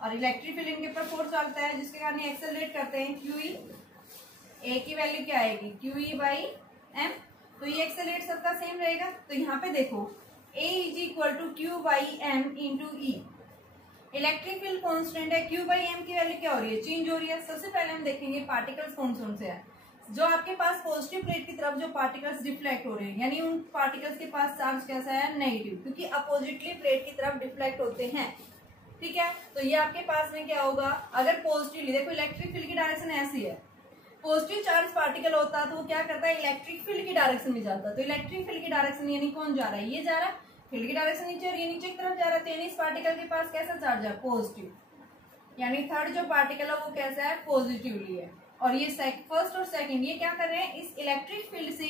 और इलेक्ट्रिक फील्ड इनके ऊपर फोर्स डालता है जिसके कारण एक्सेलरेट करते हैं QE। A की वैल्यू क्या आएगी QE/m, तो ये एक्सेलरेट सबका सेम रहेगा। तो यहाँ पे देखो A is equal to Q/m into E। Electric field constant है, Q/m की वैल्यू क्या हो रही है चेंज हो रही है। सबसे पहले हम देखेंगे पार्टिकल्स कौन कौन से है, जो आपके पास पॉजिटिव प्लेट की तरफ जो पार्टिकल्स डिफ्लेक्ट हो रहे हैं, यानी उन पार्टिकल्स के पास चार्ज कैसा है नेगेटिव, क्योंकि अपोजिटली प्लेट की तरफ डिफ्लेक्ट होते हैं। ठीक है, तो ये आपके पास में क्या होगा, अगर पॉजिटिवली देखो इलेक्ट्रिक फील्ड की डायरेक्शन ऐसी है, पॉजिटिव चार्ज पार्टिकल होता है तो वो क्या करता है इलेक्ट्रिक फील्ड की डायरेक्शन में जाता है। तो इलेक्ट्रिक फील्ड की डायरेक्शन यानी कौन जा रहा है, ये जा रहा है, फील्ड की डायरेक्शन नीचे और ये नीचे की तरफ जा रहा है, तो यानी इस पार्टिकल के पास कैसा चार्ज है पॉजिटिव, यानी थर्ड जो पार्टिकल है वो कैसा है पॉजिटिवली है। और ये फर्स्ट और सेकंड ये क्या कर रहे हैं इस इलेक्ट्रिक फील्ड से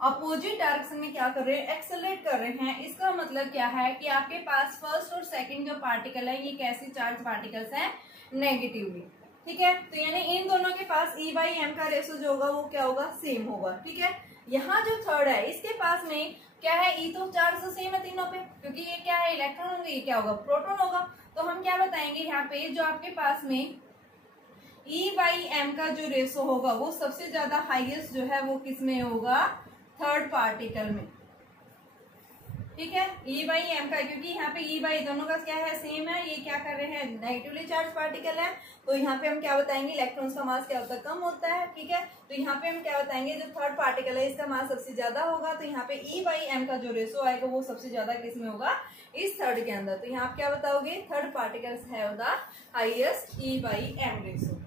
अपोजिट डायरेक्शन में क्या कर रहे हैं एक्सेलरेट कर रहे हैं। इसका मतलब क्या है कि आपके पास फर्स्ट और सेकंड जो पार्टिकल है ये कैसे चार्ज पार्टिकल्स हैं नेगेटिवली। ठीक है, तो यानी इन दोनों के पास E/m का रेशो जो होगा वो क्या होगा सेम होगा। ठीक है, यहाँ जो थर्ड है इसके पास में क्या है E तो चार्ज तो सेम है तीनों पे, क्योंकि ये क्या है इलेक्ट्रॉन होंगे, ये क्या होगा प्रोटॉन होगा। तो हम क्या बताएंगे यहाँ पे जो आपके पास में E/m का जो रेशो होगा वो सबसे ज्यादा हाईएस्ट जो है वो किस में होगा थर्ड पार्टिकल में। ठीक है, E/m का, क्योंकि यहाँ पे E दोनों का क्या है सेम है, ये क्या कर रहे हैं नेगेटिवली चार्ज पार्टिकल है, तो यहाँ पे हम क्या बताएंगे इलेक्ट्रॉन्स का मास क्या होता है कम होता है। ठीक है, तो यहाँ पे हम क्या बताएंगे जो थर्ड पार्टिकल है इसका मास सबसे ज्यादा होगा, तो यहाँ पे E/m का जो रेशो आएगा वो सबसे ज्यादा किस में होगा इस थर्ड के अंदर। तो यहाँ आप क्या बताओगे थर्ड पार्टिकल्स है द हाईएस्ट E/m रेशो।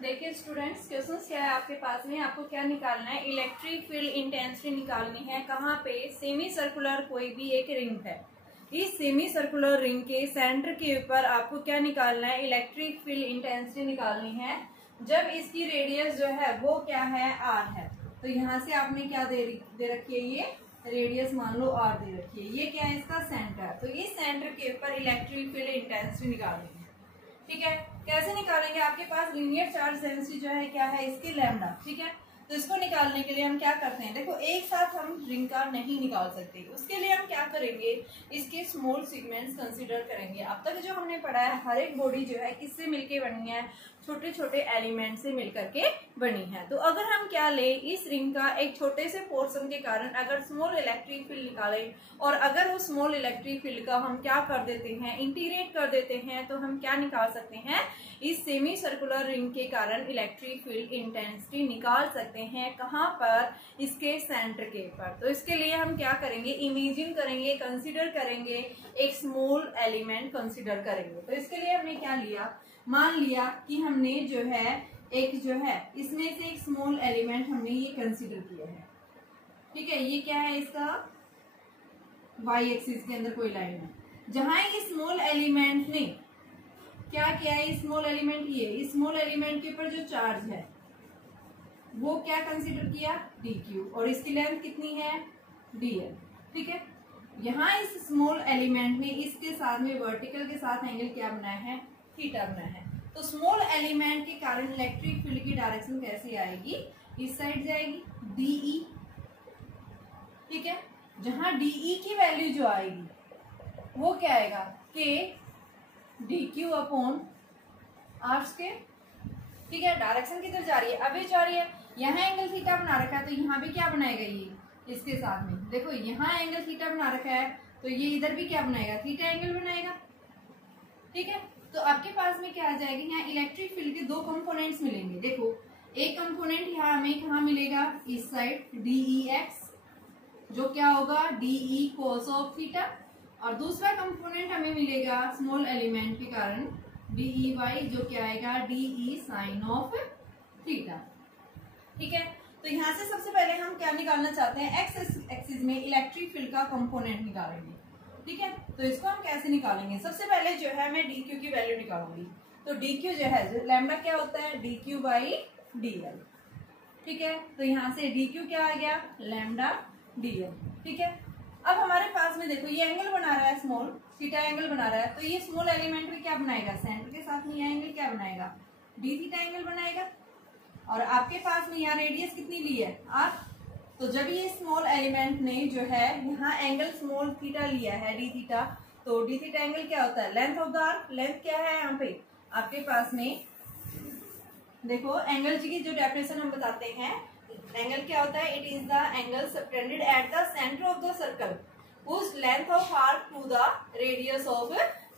देखिए स्टूडेंट्स क्वेश्चंस क्या है आपके पास में, आपको क्या निकालना है इलेक्ट्रिक फील्ड इंटेंसिटी निकालनी है। कहाँ पे सेमी सर्कुलर कोई भी एक रिंग है, इस सेमी सर्कुलर रिंग के सेंटर के ऊपर आपको क्या निकालना है इलेक्ट्रिक फील्ड इंटेंसिटी निकालनी है जब इसकी रेडियस जो है वो क्या है r है। तो यहाँ से आपने क्या दे रखी है ये रेडियस मान लो r दे रखी है, ये क्या है इसका सेंटर, तो इस सेंटर के ऊपर इलेक्ट्रिक फील्ड इंटेंसिटी निकालनी है। ठीक है, कैसे निकालेंगे आपके पास लीनियर चार्ज डेंसिटी जो है क्या है इसकी लैम्डा। ठीक है, तो इसको निकालने के लिए हम क्या करते हैं, देखो एक साथ हम रिंग का नहीं निकाल सकते, उसके लिए हम क्या करेंगे इसके स्मॉल सेगमेंट्स कंसीडर करेंगे। अब तक जो हमने पढ़ा है हर एक बॉडी जो है किससे मिलके बनी है छोटे छोटे एलिमेंट से मिलकर के बनी है। तो अगर हम क्या ले इस रिंग का एक छोटे से पोर्शन के कारण अगर स्मॉल इलेक्ट्रिक फील्ड निकालें और अगर वो स्मॉल इलेक्ट्रिक फील्ड का हम क्या कर देते हैं इंटीग्रेट कर देते हैं, तो हम क्या निकाल सकते हैं इस सेमी सर्कुलर रिंग के कारण इलेक्ट्रिक फील्ड इंटेंसिटी निकाल सकते हैं। कहाँ पर इसके सेंटर के ऊपर। तो इसके लिए हम क्या करेंगे इमेजिन करेंगे कंसीडर करेंगे एक स्मॉल एलिमेंट कंसीडर करेंगे। तो इसके लिए हमने क्या लिया, मान लिया कि हमने जो है एक जो है इसमें से एक स्मॉल एलिमेंट हमने ये कंसीडर किया है। ठीक है, ये क्या है इसका y एक्सिस के अंदर कोई लाइन है जहां इस स्मॉल एलिमेंट ने क्या किया है, स्मॉल एलिमेंट ये स्मॉल एलिमेंट के ऊपर जो चार्ज है वो क्या कंसीडर किया, डी क्यू, और इसकी लेंथ कितनी है, dl। ठीक है, यहाँ इस स्मॉल एलिमेंट ने इसके साथ में वर्टिकल के साथ एंगल क्या बनाया है, थीटा बनाया है। तो स्मॉल एलिमेंट के कारण इलेक्ट्रिक फील्ड की डायरेक्शन कैसी आएगी, इस साइड जाएगी, dE। ठीक है, जहां dE की वैल्यू जो आएगी वो क्या आएगा, k dq अपॉन r स्क्वायर। ठीक है, डायरेक्शन किधर जा रही है, अभी जा रही है, यहाँ एंगल थीटा बना रखा है, तो यहाँ भी क्या बनाएगा ये, इसके साथ में देखो यहाँ एंगल थीटा बना रखा है, तो ये इधर भी क्या बनाएगा, थीटा एंगल बनाएगा। ठीक है, तो आपके पास में क्या आ जाएगा, यहाँ इलेक्ट्रिक फील्ड के दो कंपोनेंट्स मिलेंगे। देखो एक कंपोनेंट यहाँ हमें कहाँ मिलेगा, इस साइड DEX, जो क्या होगा DE cos ऑफ थीटा, और दूसरा कंपोनेंट हमें मिलेगा स्मॉल एलिमेंट के कारण DEY, जो क्या आएगा DE साइन ऑफ थीटा। ठीक है, तो यहाँ से सबसे पहले हम क्या निकालना चाहते हैं, एक्स एक्सिस में इलेक्ट्रिक फील्ड का कंपोनेंट निकालेंगे। ठीक है, तो इसको हम कैसे निकालेंगे, सबसे पहले जो है मैं DQ की वैल्यू निकालूंगी। तो DQ जो है, लैम्डा क्या होता है, DQ बाई DL। ठीक है, तो यहाँ से DQ क्या आ गया, लैम्डा DL। ठीक है, अब हमारे पास में देखो ये एंगल बना रहा है स्मॉल, थीटा एंगल बना रहा है, तो ये स्मॉल एलिमेंट भी क्या बनाएगा, सेंटर के साथ में यह एंगल क्या बनाएगा, डी थीटा एंगल बनाएगा। और आपके पास में यहाँ रेडियस कितनी ली है, r। तो जब ये स्मॉल एलिमेंट ने जो है यहाँ एंगल स्मॉल थीटा लिया है डी थीटा, तो डी थीटा एंगल क्या होता है, length of the arc. Length क्या है यहाँ पे आपके पास में, देखो एंगल जी की जो डेफिनेशन हम बताते हैं, एंगल क्या होता है, it is the angle subtended at the centre of the circle whose length of arc to the radius of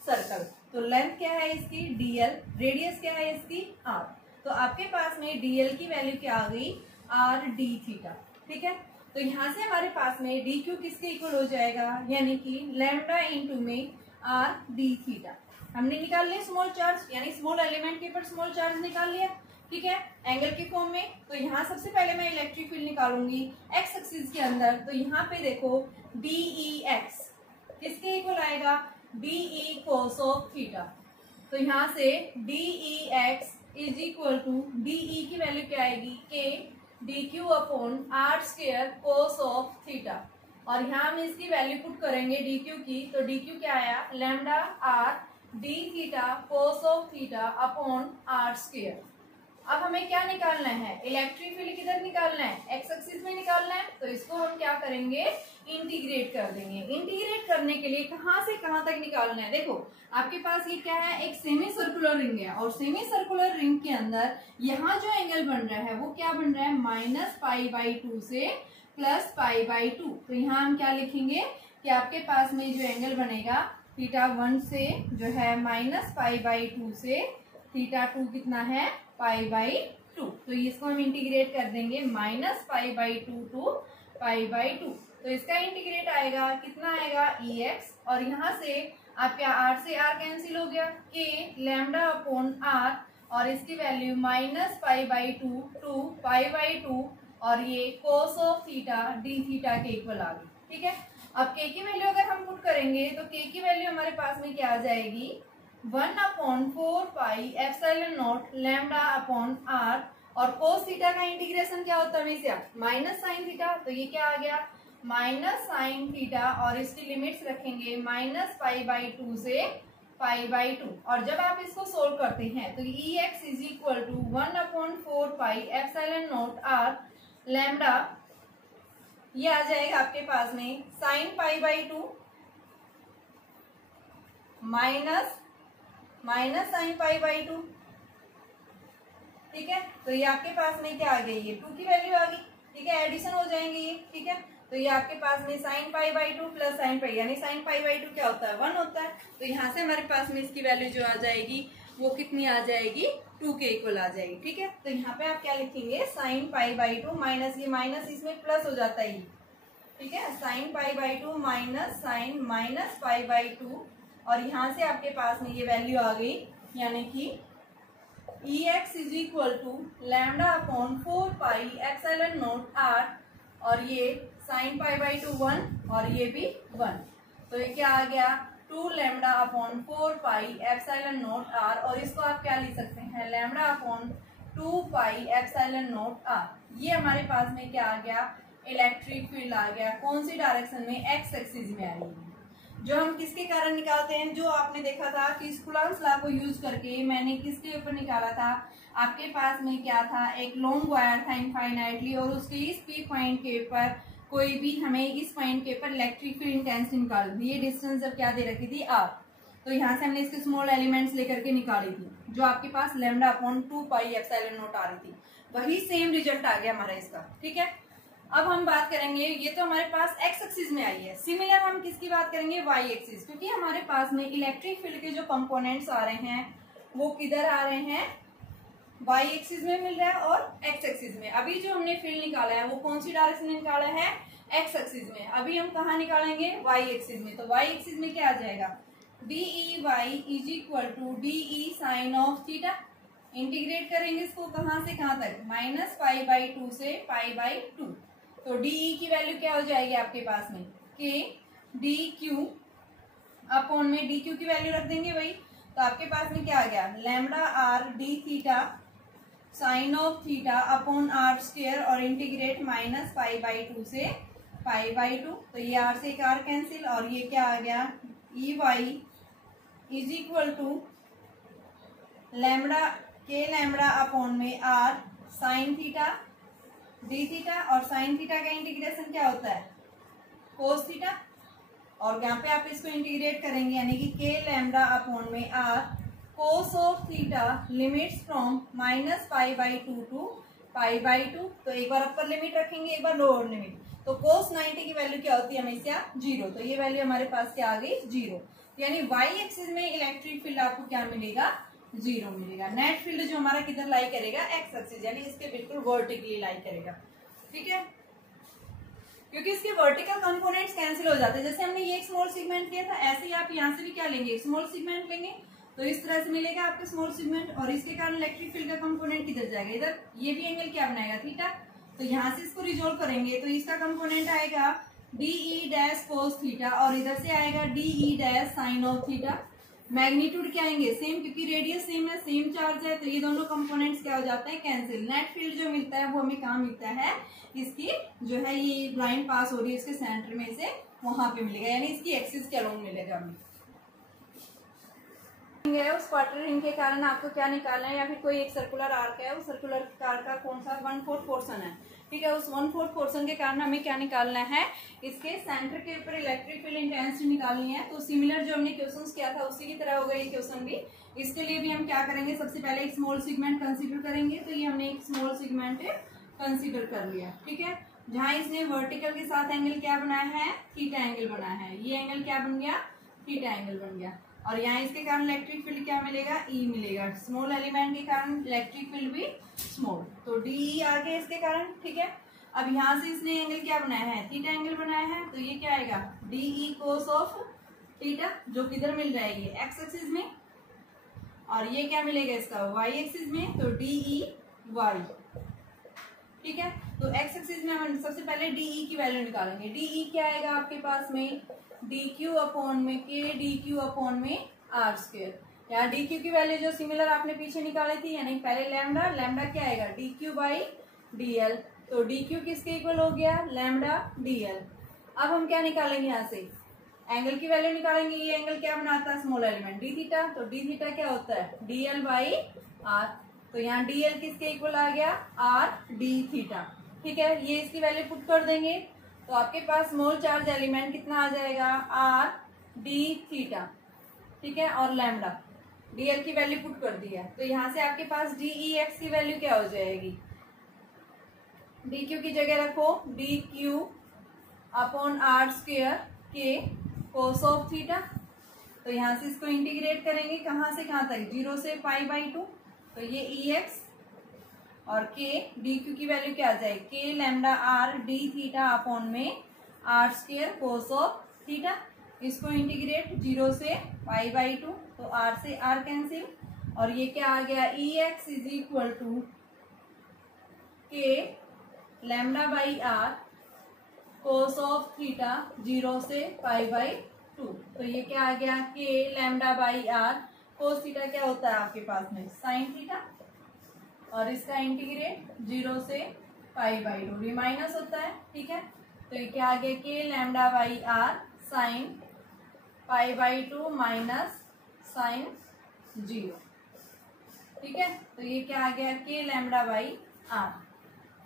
circle. तो लेंथ क्या है इसकी dl, रेडियस क्या है इसकी r। तो आपके पास में dl की वैल्यू क्या आ गई, r d थीटा। ठीक है, तो यहाँ से हमारे पास में dq किसके इक्वल हो जाएगा, यानी कि लैम्डा इंटू में r d थीटा। हमने निकाल लिया स्मॉल चार्ज, यानी स्मॉल एलिमेंट के ऊपर स्मॉल चार्ज निकाल लिया। ठीक है, एंगल के फॉर्म में। तो यहाँ सबसे पहले मैं इलेक्ट्रिक फील्ड निकालूंगी एक्स एक्सिस के अंदर। तो यहाँ पे देखो DEX किसके इक्वल आएगा, DE cos ऑफ थीटा। तो यहाँ से DEX is equal to DE की वैल्यू क्या आएगी, K DQ अपॉन R square cos of theta. और यहाँ हम इसकी वैल्यू पुट करेंगे DQ की, तो DQ क्या आया, lambda R d theta cos of theta upon R square. अब हमें क्या निकालना है, इलेक्ट्रिक फील्ड किधर निकालना है, एक्स एक्सिस में निकालना है। तो इसको हम क्या करेंगे, इंटीग्रेट कर देंगे। इंटीग्रेट करने के लिए कहाँ से कहाँ तक निकालना है, देखो आपके पास ये क्या है, एक सेमी सर्कुलर रिंग है, और सेमी सर्कुलर रिंग के अंदर यहाँ जो एंगल बन रहा है वो क्या बन रहा है, -π/2 से +π/2। तो यहाँ हम क्या लिखेंगे कि आपके पास में जो एंगल बनेगा θ1 से जो है -π/2 से θ2 कितना है, π/2। तो इसको हम इंटीग्रेट कर देंगे -π/2 टू π/2। तो इसका इंटीग्रेट आएगा कितना आएगा, EX। और यहाँ से आपका R से R कैंसिल हो गया, K लैम्डा अपॉन R, और इसकी वैल्यू -π/2 टू π/2, और ये cos of theta d theta के इक्वल आ गई। ठीक है, अब K की वैल्यू अगर हम पुट करेंगे तो K की वैल्यू हमारे पास में क्या आ जाएगी, 1/4πε0 लैम्डा अपॉन R। और cos थीटा का इंटीग्रेशन क्या होता है हमेशा, माइनस साइन थीटा। तो ये क्या आ गया, माइनस साइन थीटा, और इसकी लिमिट्स रखेंगे -π/2 से π/2। और जब आप इसको सोल्व करते हैं तो EX is equal to 1/4πε0 R lambda, ये आ जाएगा आपके पास में साइन π/2 माइनस साइन π/2। ठीक है, तो ये आपके पास में क्या आ गई, ये 2 की वैल्यू आ गई। ठीक है, एडिशन हो जाएंगे ये। ठीक है, तो ये आपके पास में साइन π/2 प्लस साइन π, यानी साइन π/2 क्या होता है, 1 होता है। तो यहाँ से हमारे पास में इसकी वैल्यू जो आ जाएगी वो कितनी आ जाएगी, 2 के इक्वल आ जाएगी। ठीक है, तो यहाँ पे आप क्या लिखेंगे, साइन π/2 माइनस, ये माइनस इसमें प्लस हो जाता है। ठीक है, साइन π/2 माइनस साइन माइनस π/2, और यहाँ से आपके पास में ये वैल्यू आ गई, यानी कि EX is equal to lambda upon 4πε0 R, और ये साइन π/2 1, और ये भी 1। तो ये क्या आ गया, 2 लैम्डा अपॉन 4πε0 R, और इसको आप क्या लिख सकते हैं, lambda upon 2 pi epsilon naught R. ये हमारे पास में क्या आ गया, इलेक्ट्रिक फील्ड आ गया। कौन सी डायरेक्शन में, एक्स एक्सिस में आ रही है, जो हम किसके कारण निकालते हैं, जो आपने देखा था कि कूलॉम्स लॉ को यूज करके मैंने किसके ऊपर निकाला था, आपके पास में क्या था, एक लॉन्ग वायर था इनफाइनाइटली, और उसके इस पी पॉइंट के ऊपर कोई भी हमें इस पॉइंट के ऊपर इलेक्ट्रिक फील्ड इंटेंसिटी निकाल दी। ये डिस्टेंस जब क्या दे रखी थी, आर, तो यहाँ से हमने इसके स्मॉल एलिमेंट्स लेकर के निकाली थी, जो आपके पास lambda upon 2 pi epsilon naught आ रही थी। वही सेम रिजल्ट आ गया हमारा इसका। ठीक है, अब हम बात करेंगे, ये तो हमारे पास एक्स एक्सिस में आई है। सिमिलर हम किसकी बात करेंगे, वाई एक्सिस, क्योंकि हमारे पास में इलेक्ट्रिक फील्ड के जो कंपोनेंट्स आ रहे हैं वो किधर आ रहे हैं, वाई एक्सिस में मिल रहा है और एक्स एक्सिस में। अभी जो हमने फील्ड निकाला है वो कौन सी डायरेक्शन में निकाला है, एक्स एक्सिस में। अभी हम कहाँ निकालेंगे, वाई एक्सिस में। तो वाई एक्सिस में क्या आ जाएगा, D E Y is equal to D E sine of theta. Integrate करेंगे इसको कहाँ से कहाँ तक, -π/2 से π/2। तो डी ई की वैल्यू क्या हो जाएगी आपके पास में, के डी क्यू अपॉन में डी क्यू की वैल्यू रख देंगे वही। तो आपके पास में क्या आ गया, lambda R D theta sine of theta upon R square, और इंटीग्रेट -π/2 से π/2। तो ये आर से एक आर कैंसिल, और ये क्या आ गया, E Y is equal to lambda K lambda upon में R sine theta D theta, और साइन थीटा का इंटीग्रेशन क्या होता है, कोस थीटा, और यहाँ पे आप इसको इंटीग्रेट करेंगे यानी कि के लैम्डा अपॉन में R cos of theta limits from -π/2 to π/2। तो एक बार अपर लिमिट रखेंगे, एक बार लोअर लिमिट। तो कोस 90 की वैल्यू क्या होती है हमेशा, 0। तो ये वैल्यू हमारे पास क्या आ गई, 0। यानी वाई एक्सिस में इलेक्ट्रिक फील्ड आपको क्या मिलेगा, 0 मिलेगा। नेट फील्ड जो हमारा किधर लाई करेगा, एक्स एक्सिस, यानी इसके बिल्कुल वर्टिकली लाई करेगा। ठीक है, क्योंकि इसके वर्टिकल कंपोनेंट्स कैंसिल हो जाते हैं। जैसे हमने ये एक स्मॉल सेगमेंट लिया था, ऐसे ही आप यहाँ से भी क्या लेंगे, एक स्मॉल सेगमेंट लेंगे, तो इस तरह से मिलेगा आपका स्मॉल सेगमेंट, और इसके कारण इलेक्ट्रिक फील्ड का कंपोनेंट किधर जाएगा, इधर। ये भी एंगल क्या बनाएगा, थीटा। तो यहाँ से इसको रिजोल्व करेंगे तो इसका कंपोनेंट आएगा D E dash cos theta, और इधर से आएगा D E dash sign of theta. Magnitude क्या आएंगे, सेम, क्योंकि रेडियस सेम है, सेम चार्ज है, तो ये दोनों कंपोनेंट्स क्या हो जाते हैं, कैंसिल। नेट फील्ड जो मिलता है वो हमें कहाँ मिलता है, इसकी जो है ये लाइन पास हो रही है इसके सेंटर में से, वहां पे मिलेगा, यानी इसकी एक्सिस के अलोंग मिलेगा हमें। उस क्वार्टर रिंग के कारण आपको क्या निकालना है, या फिर कोई एक सर्कुलर आर्क है, उस सर्कुलर आर्क का कौन सा 1/4 पोर्शन है। ठीक है, उस 1/4 पोर्शन के कारण हमें क्या निकालना है, इसके सेंटर के ऊपर इलेक्ट्रिक फील्ड इंटेंसिटी निकालनी है। तो सिमिलर जो हमने क्वेश्चंस किया था उसी की तरह होगा ये क्वेश्चन भी। इसके लिए भी हम क्या करेंगे, सबसे पहले एक स्मॉल सेगमेंट कंसीडर करेंगे। तो ये हमने एक स्मॉल सेगमेंट कंसीडर कर लिया। ठीक है, जहां इसने वर्टिकल के साथ एंगल क्या बनाया है, थीटा एंगल बनाया है। ये एंगल क्या बन गया, थीटा एंगल बन गया, और यहाँ इसके कारण इलेक्ट्रिक फील्ड क्या मिलेगा, ई मिलेगा। स्मॉल एलिमेंट के कारण इलेक्ट्रिक फील्ड भी स्मॉल, तो डी ई आ गया इसके कारण। ठीक है, अब यहाँ से इसने एंगल क्या बनाया है, थीटा एंगल बनाया है, तो ये क्या आएगा, D E cos of theta, जो किधर मिल रहा है, ये एक्स एक्सिस में, और ये क्या मिलेगा इसका, वाई एक्सिस में, तो डी ई वाई। ठीक है, तो एक्स एक्सिस में हम सबसे पहले डी ई की वैल्यू निकालेंगे। डी ई क्या आएगा आपके पास में, डी क्यू अपॉन में के डी क्यू अपॉन में आर स्क्वायर। यहाँ डी क्यू की वैल्यू जो सिमिलर आपने पीछे निकाली थी, यानी पहले लैम्डा, लैम्डा क्या आएगा, D Q by D L. तो डी क्यू किसके इक्वल हो गया, लैम्डा डी एल। अब हम क्या निकालेंगे, यहाँ से एंगल की वैल्यू निकालेंगे। ये एंगल क्या बनाता है, स्मॉल एलिमेंट डी थीटा, तो डी थीटा क्या होता है, डी एल बाई आर। तो यहाँ डी एल किसके इक्वल आ गया, आर डी थीटा। ठीक है, ये इसकी वैल्यू पुट कर देंगे, तो आपके पास स्मॉल चार्ज एलिमेंट कितना आ जाएगा, आर डी थीटा। ठीक है, और लैम्डा डी एल की वैल्यू पुट कर दी है, तो यहाँ से आपके पास डी ई एक्स की वैल्यू क्या हो जाएगी, डी क्यू की जगह रखो D Q upon R square K cos of theta. तो यहाँ से इसको इंटीग्रेट करेंगे कहाँ से कहाँ तक, 0 से π/2। तो ये ई एक्स और के डी क्यू की वैल्यू क्या आ जाए, K lambda R D theta upon में R square cos of theta. इसको इंटीग्रेट 0 से π/2, तो आर से आर कैंसिल, और ये क्या आ गया, E X is equal to K lambda by R cos of theta 0 से π/2। तो ये क्या आ गया, K lambda by R cos theta क्या होता है आपके पास में, साइन थीटा, और इसका इंटीग्रेट 0 से पाई बाई 2, ये माइनस होता है, ठीक है। तो ये क्या आ गया, K lambda by R sine pi by 2 minus sine 0, ठीक है। तो ये क्या आ गया, के लैम्डा बाई आर,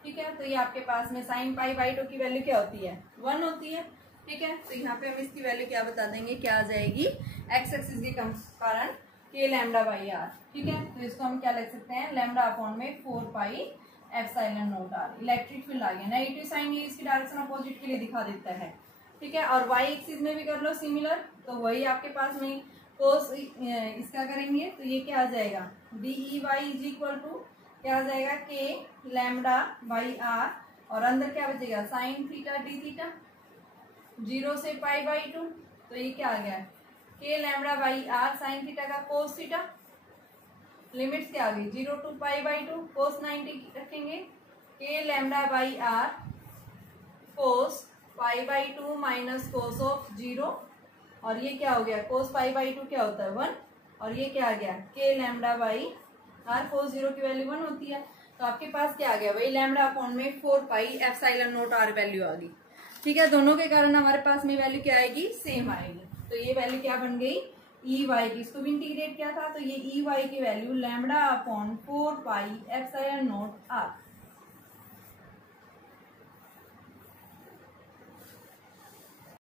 ठीक है। तो ये आपके पास में साइन पाई बाई 2 की वैल्यू क्या होती है, 1 होती है, ठीक है। तो यहाँ पे हम इसकी वैल्यू क्या बता देंगे, क्या आ जाएगी, एक्स एक्सिस के कारण के लैम्डा बाई आर, ठीक है। तो इसको हम क्या लिख सकते हैं, लैम्डा अपॉन में 4 pi epsilon naught R. Electric field आ गया, नेगेटिव साइन ये इसकी डायरेक्शन अपोजिट के लिए दिखा देता है, ठीक है। और वाई एक्सिस में भी कर लो सिमिलर, तो वही आपके पास में कोस इसका करेंगे तो ये क्या आ जाएगा, D E Y is equal to क्या आ जाएगा, के लैम्डा बाई आर, और अंदर क्या बचेगा, साइन थीटा डी थीटा 0 से पाई बाई 2। तो ये क्या आ गया, K lambda by R sine theta का कोस थीटा, लिमिट्स क्या आ गई 0 टू पाई बाई 2, कोस 90 रखेंगे, K lambda by R cos pi by 2 minus cos of 0, और ये क्या हो गया, कोस पाई बाई 2 क्या होता है 1, और ये क्या आ गया, के लैम्डा बाई आर कोस 0 की वैल्यू 1 होती है। तो आपके पास क्या आ गया, वही लैम्डा अपॉन में 4 pi epsilon naught R value आ गई, ठीक है। दोनों के कारण हमारे पास में वैल्यू क्या आएगी, सेम आएगी। तो ये वैल्यू क्या बन गई, ई वाई की, इसको भी इंटीग्रेट किया था, तो ये ई वाई की value lambda upon 4 pi epsilon naught are.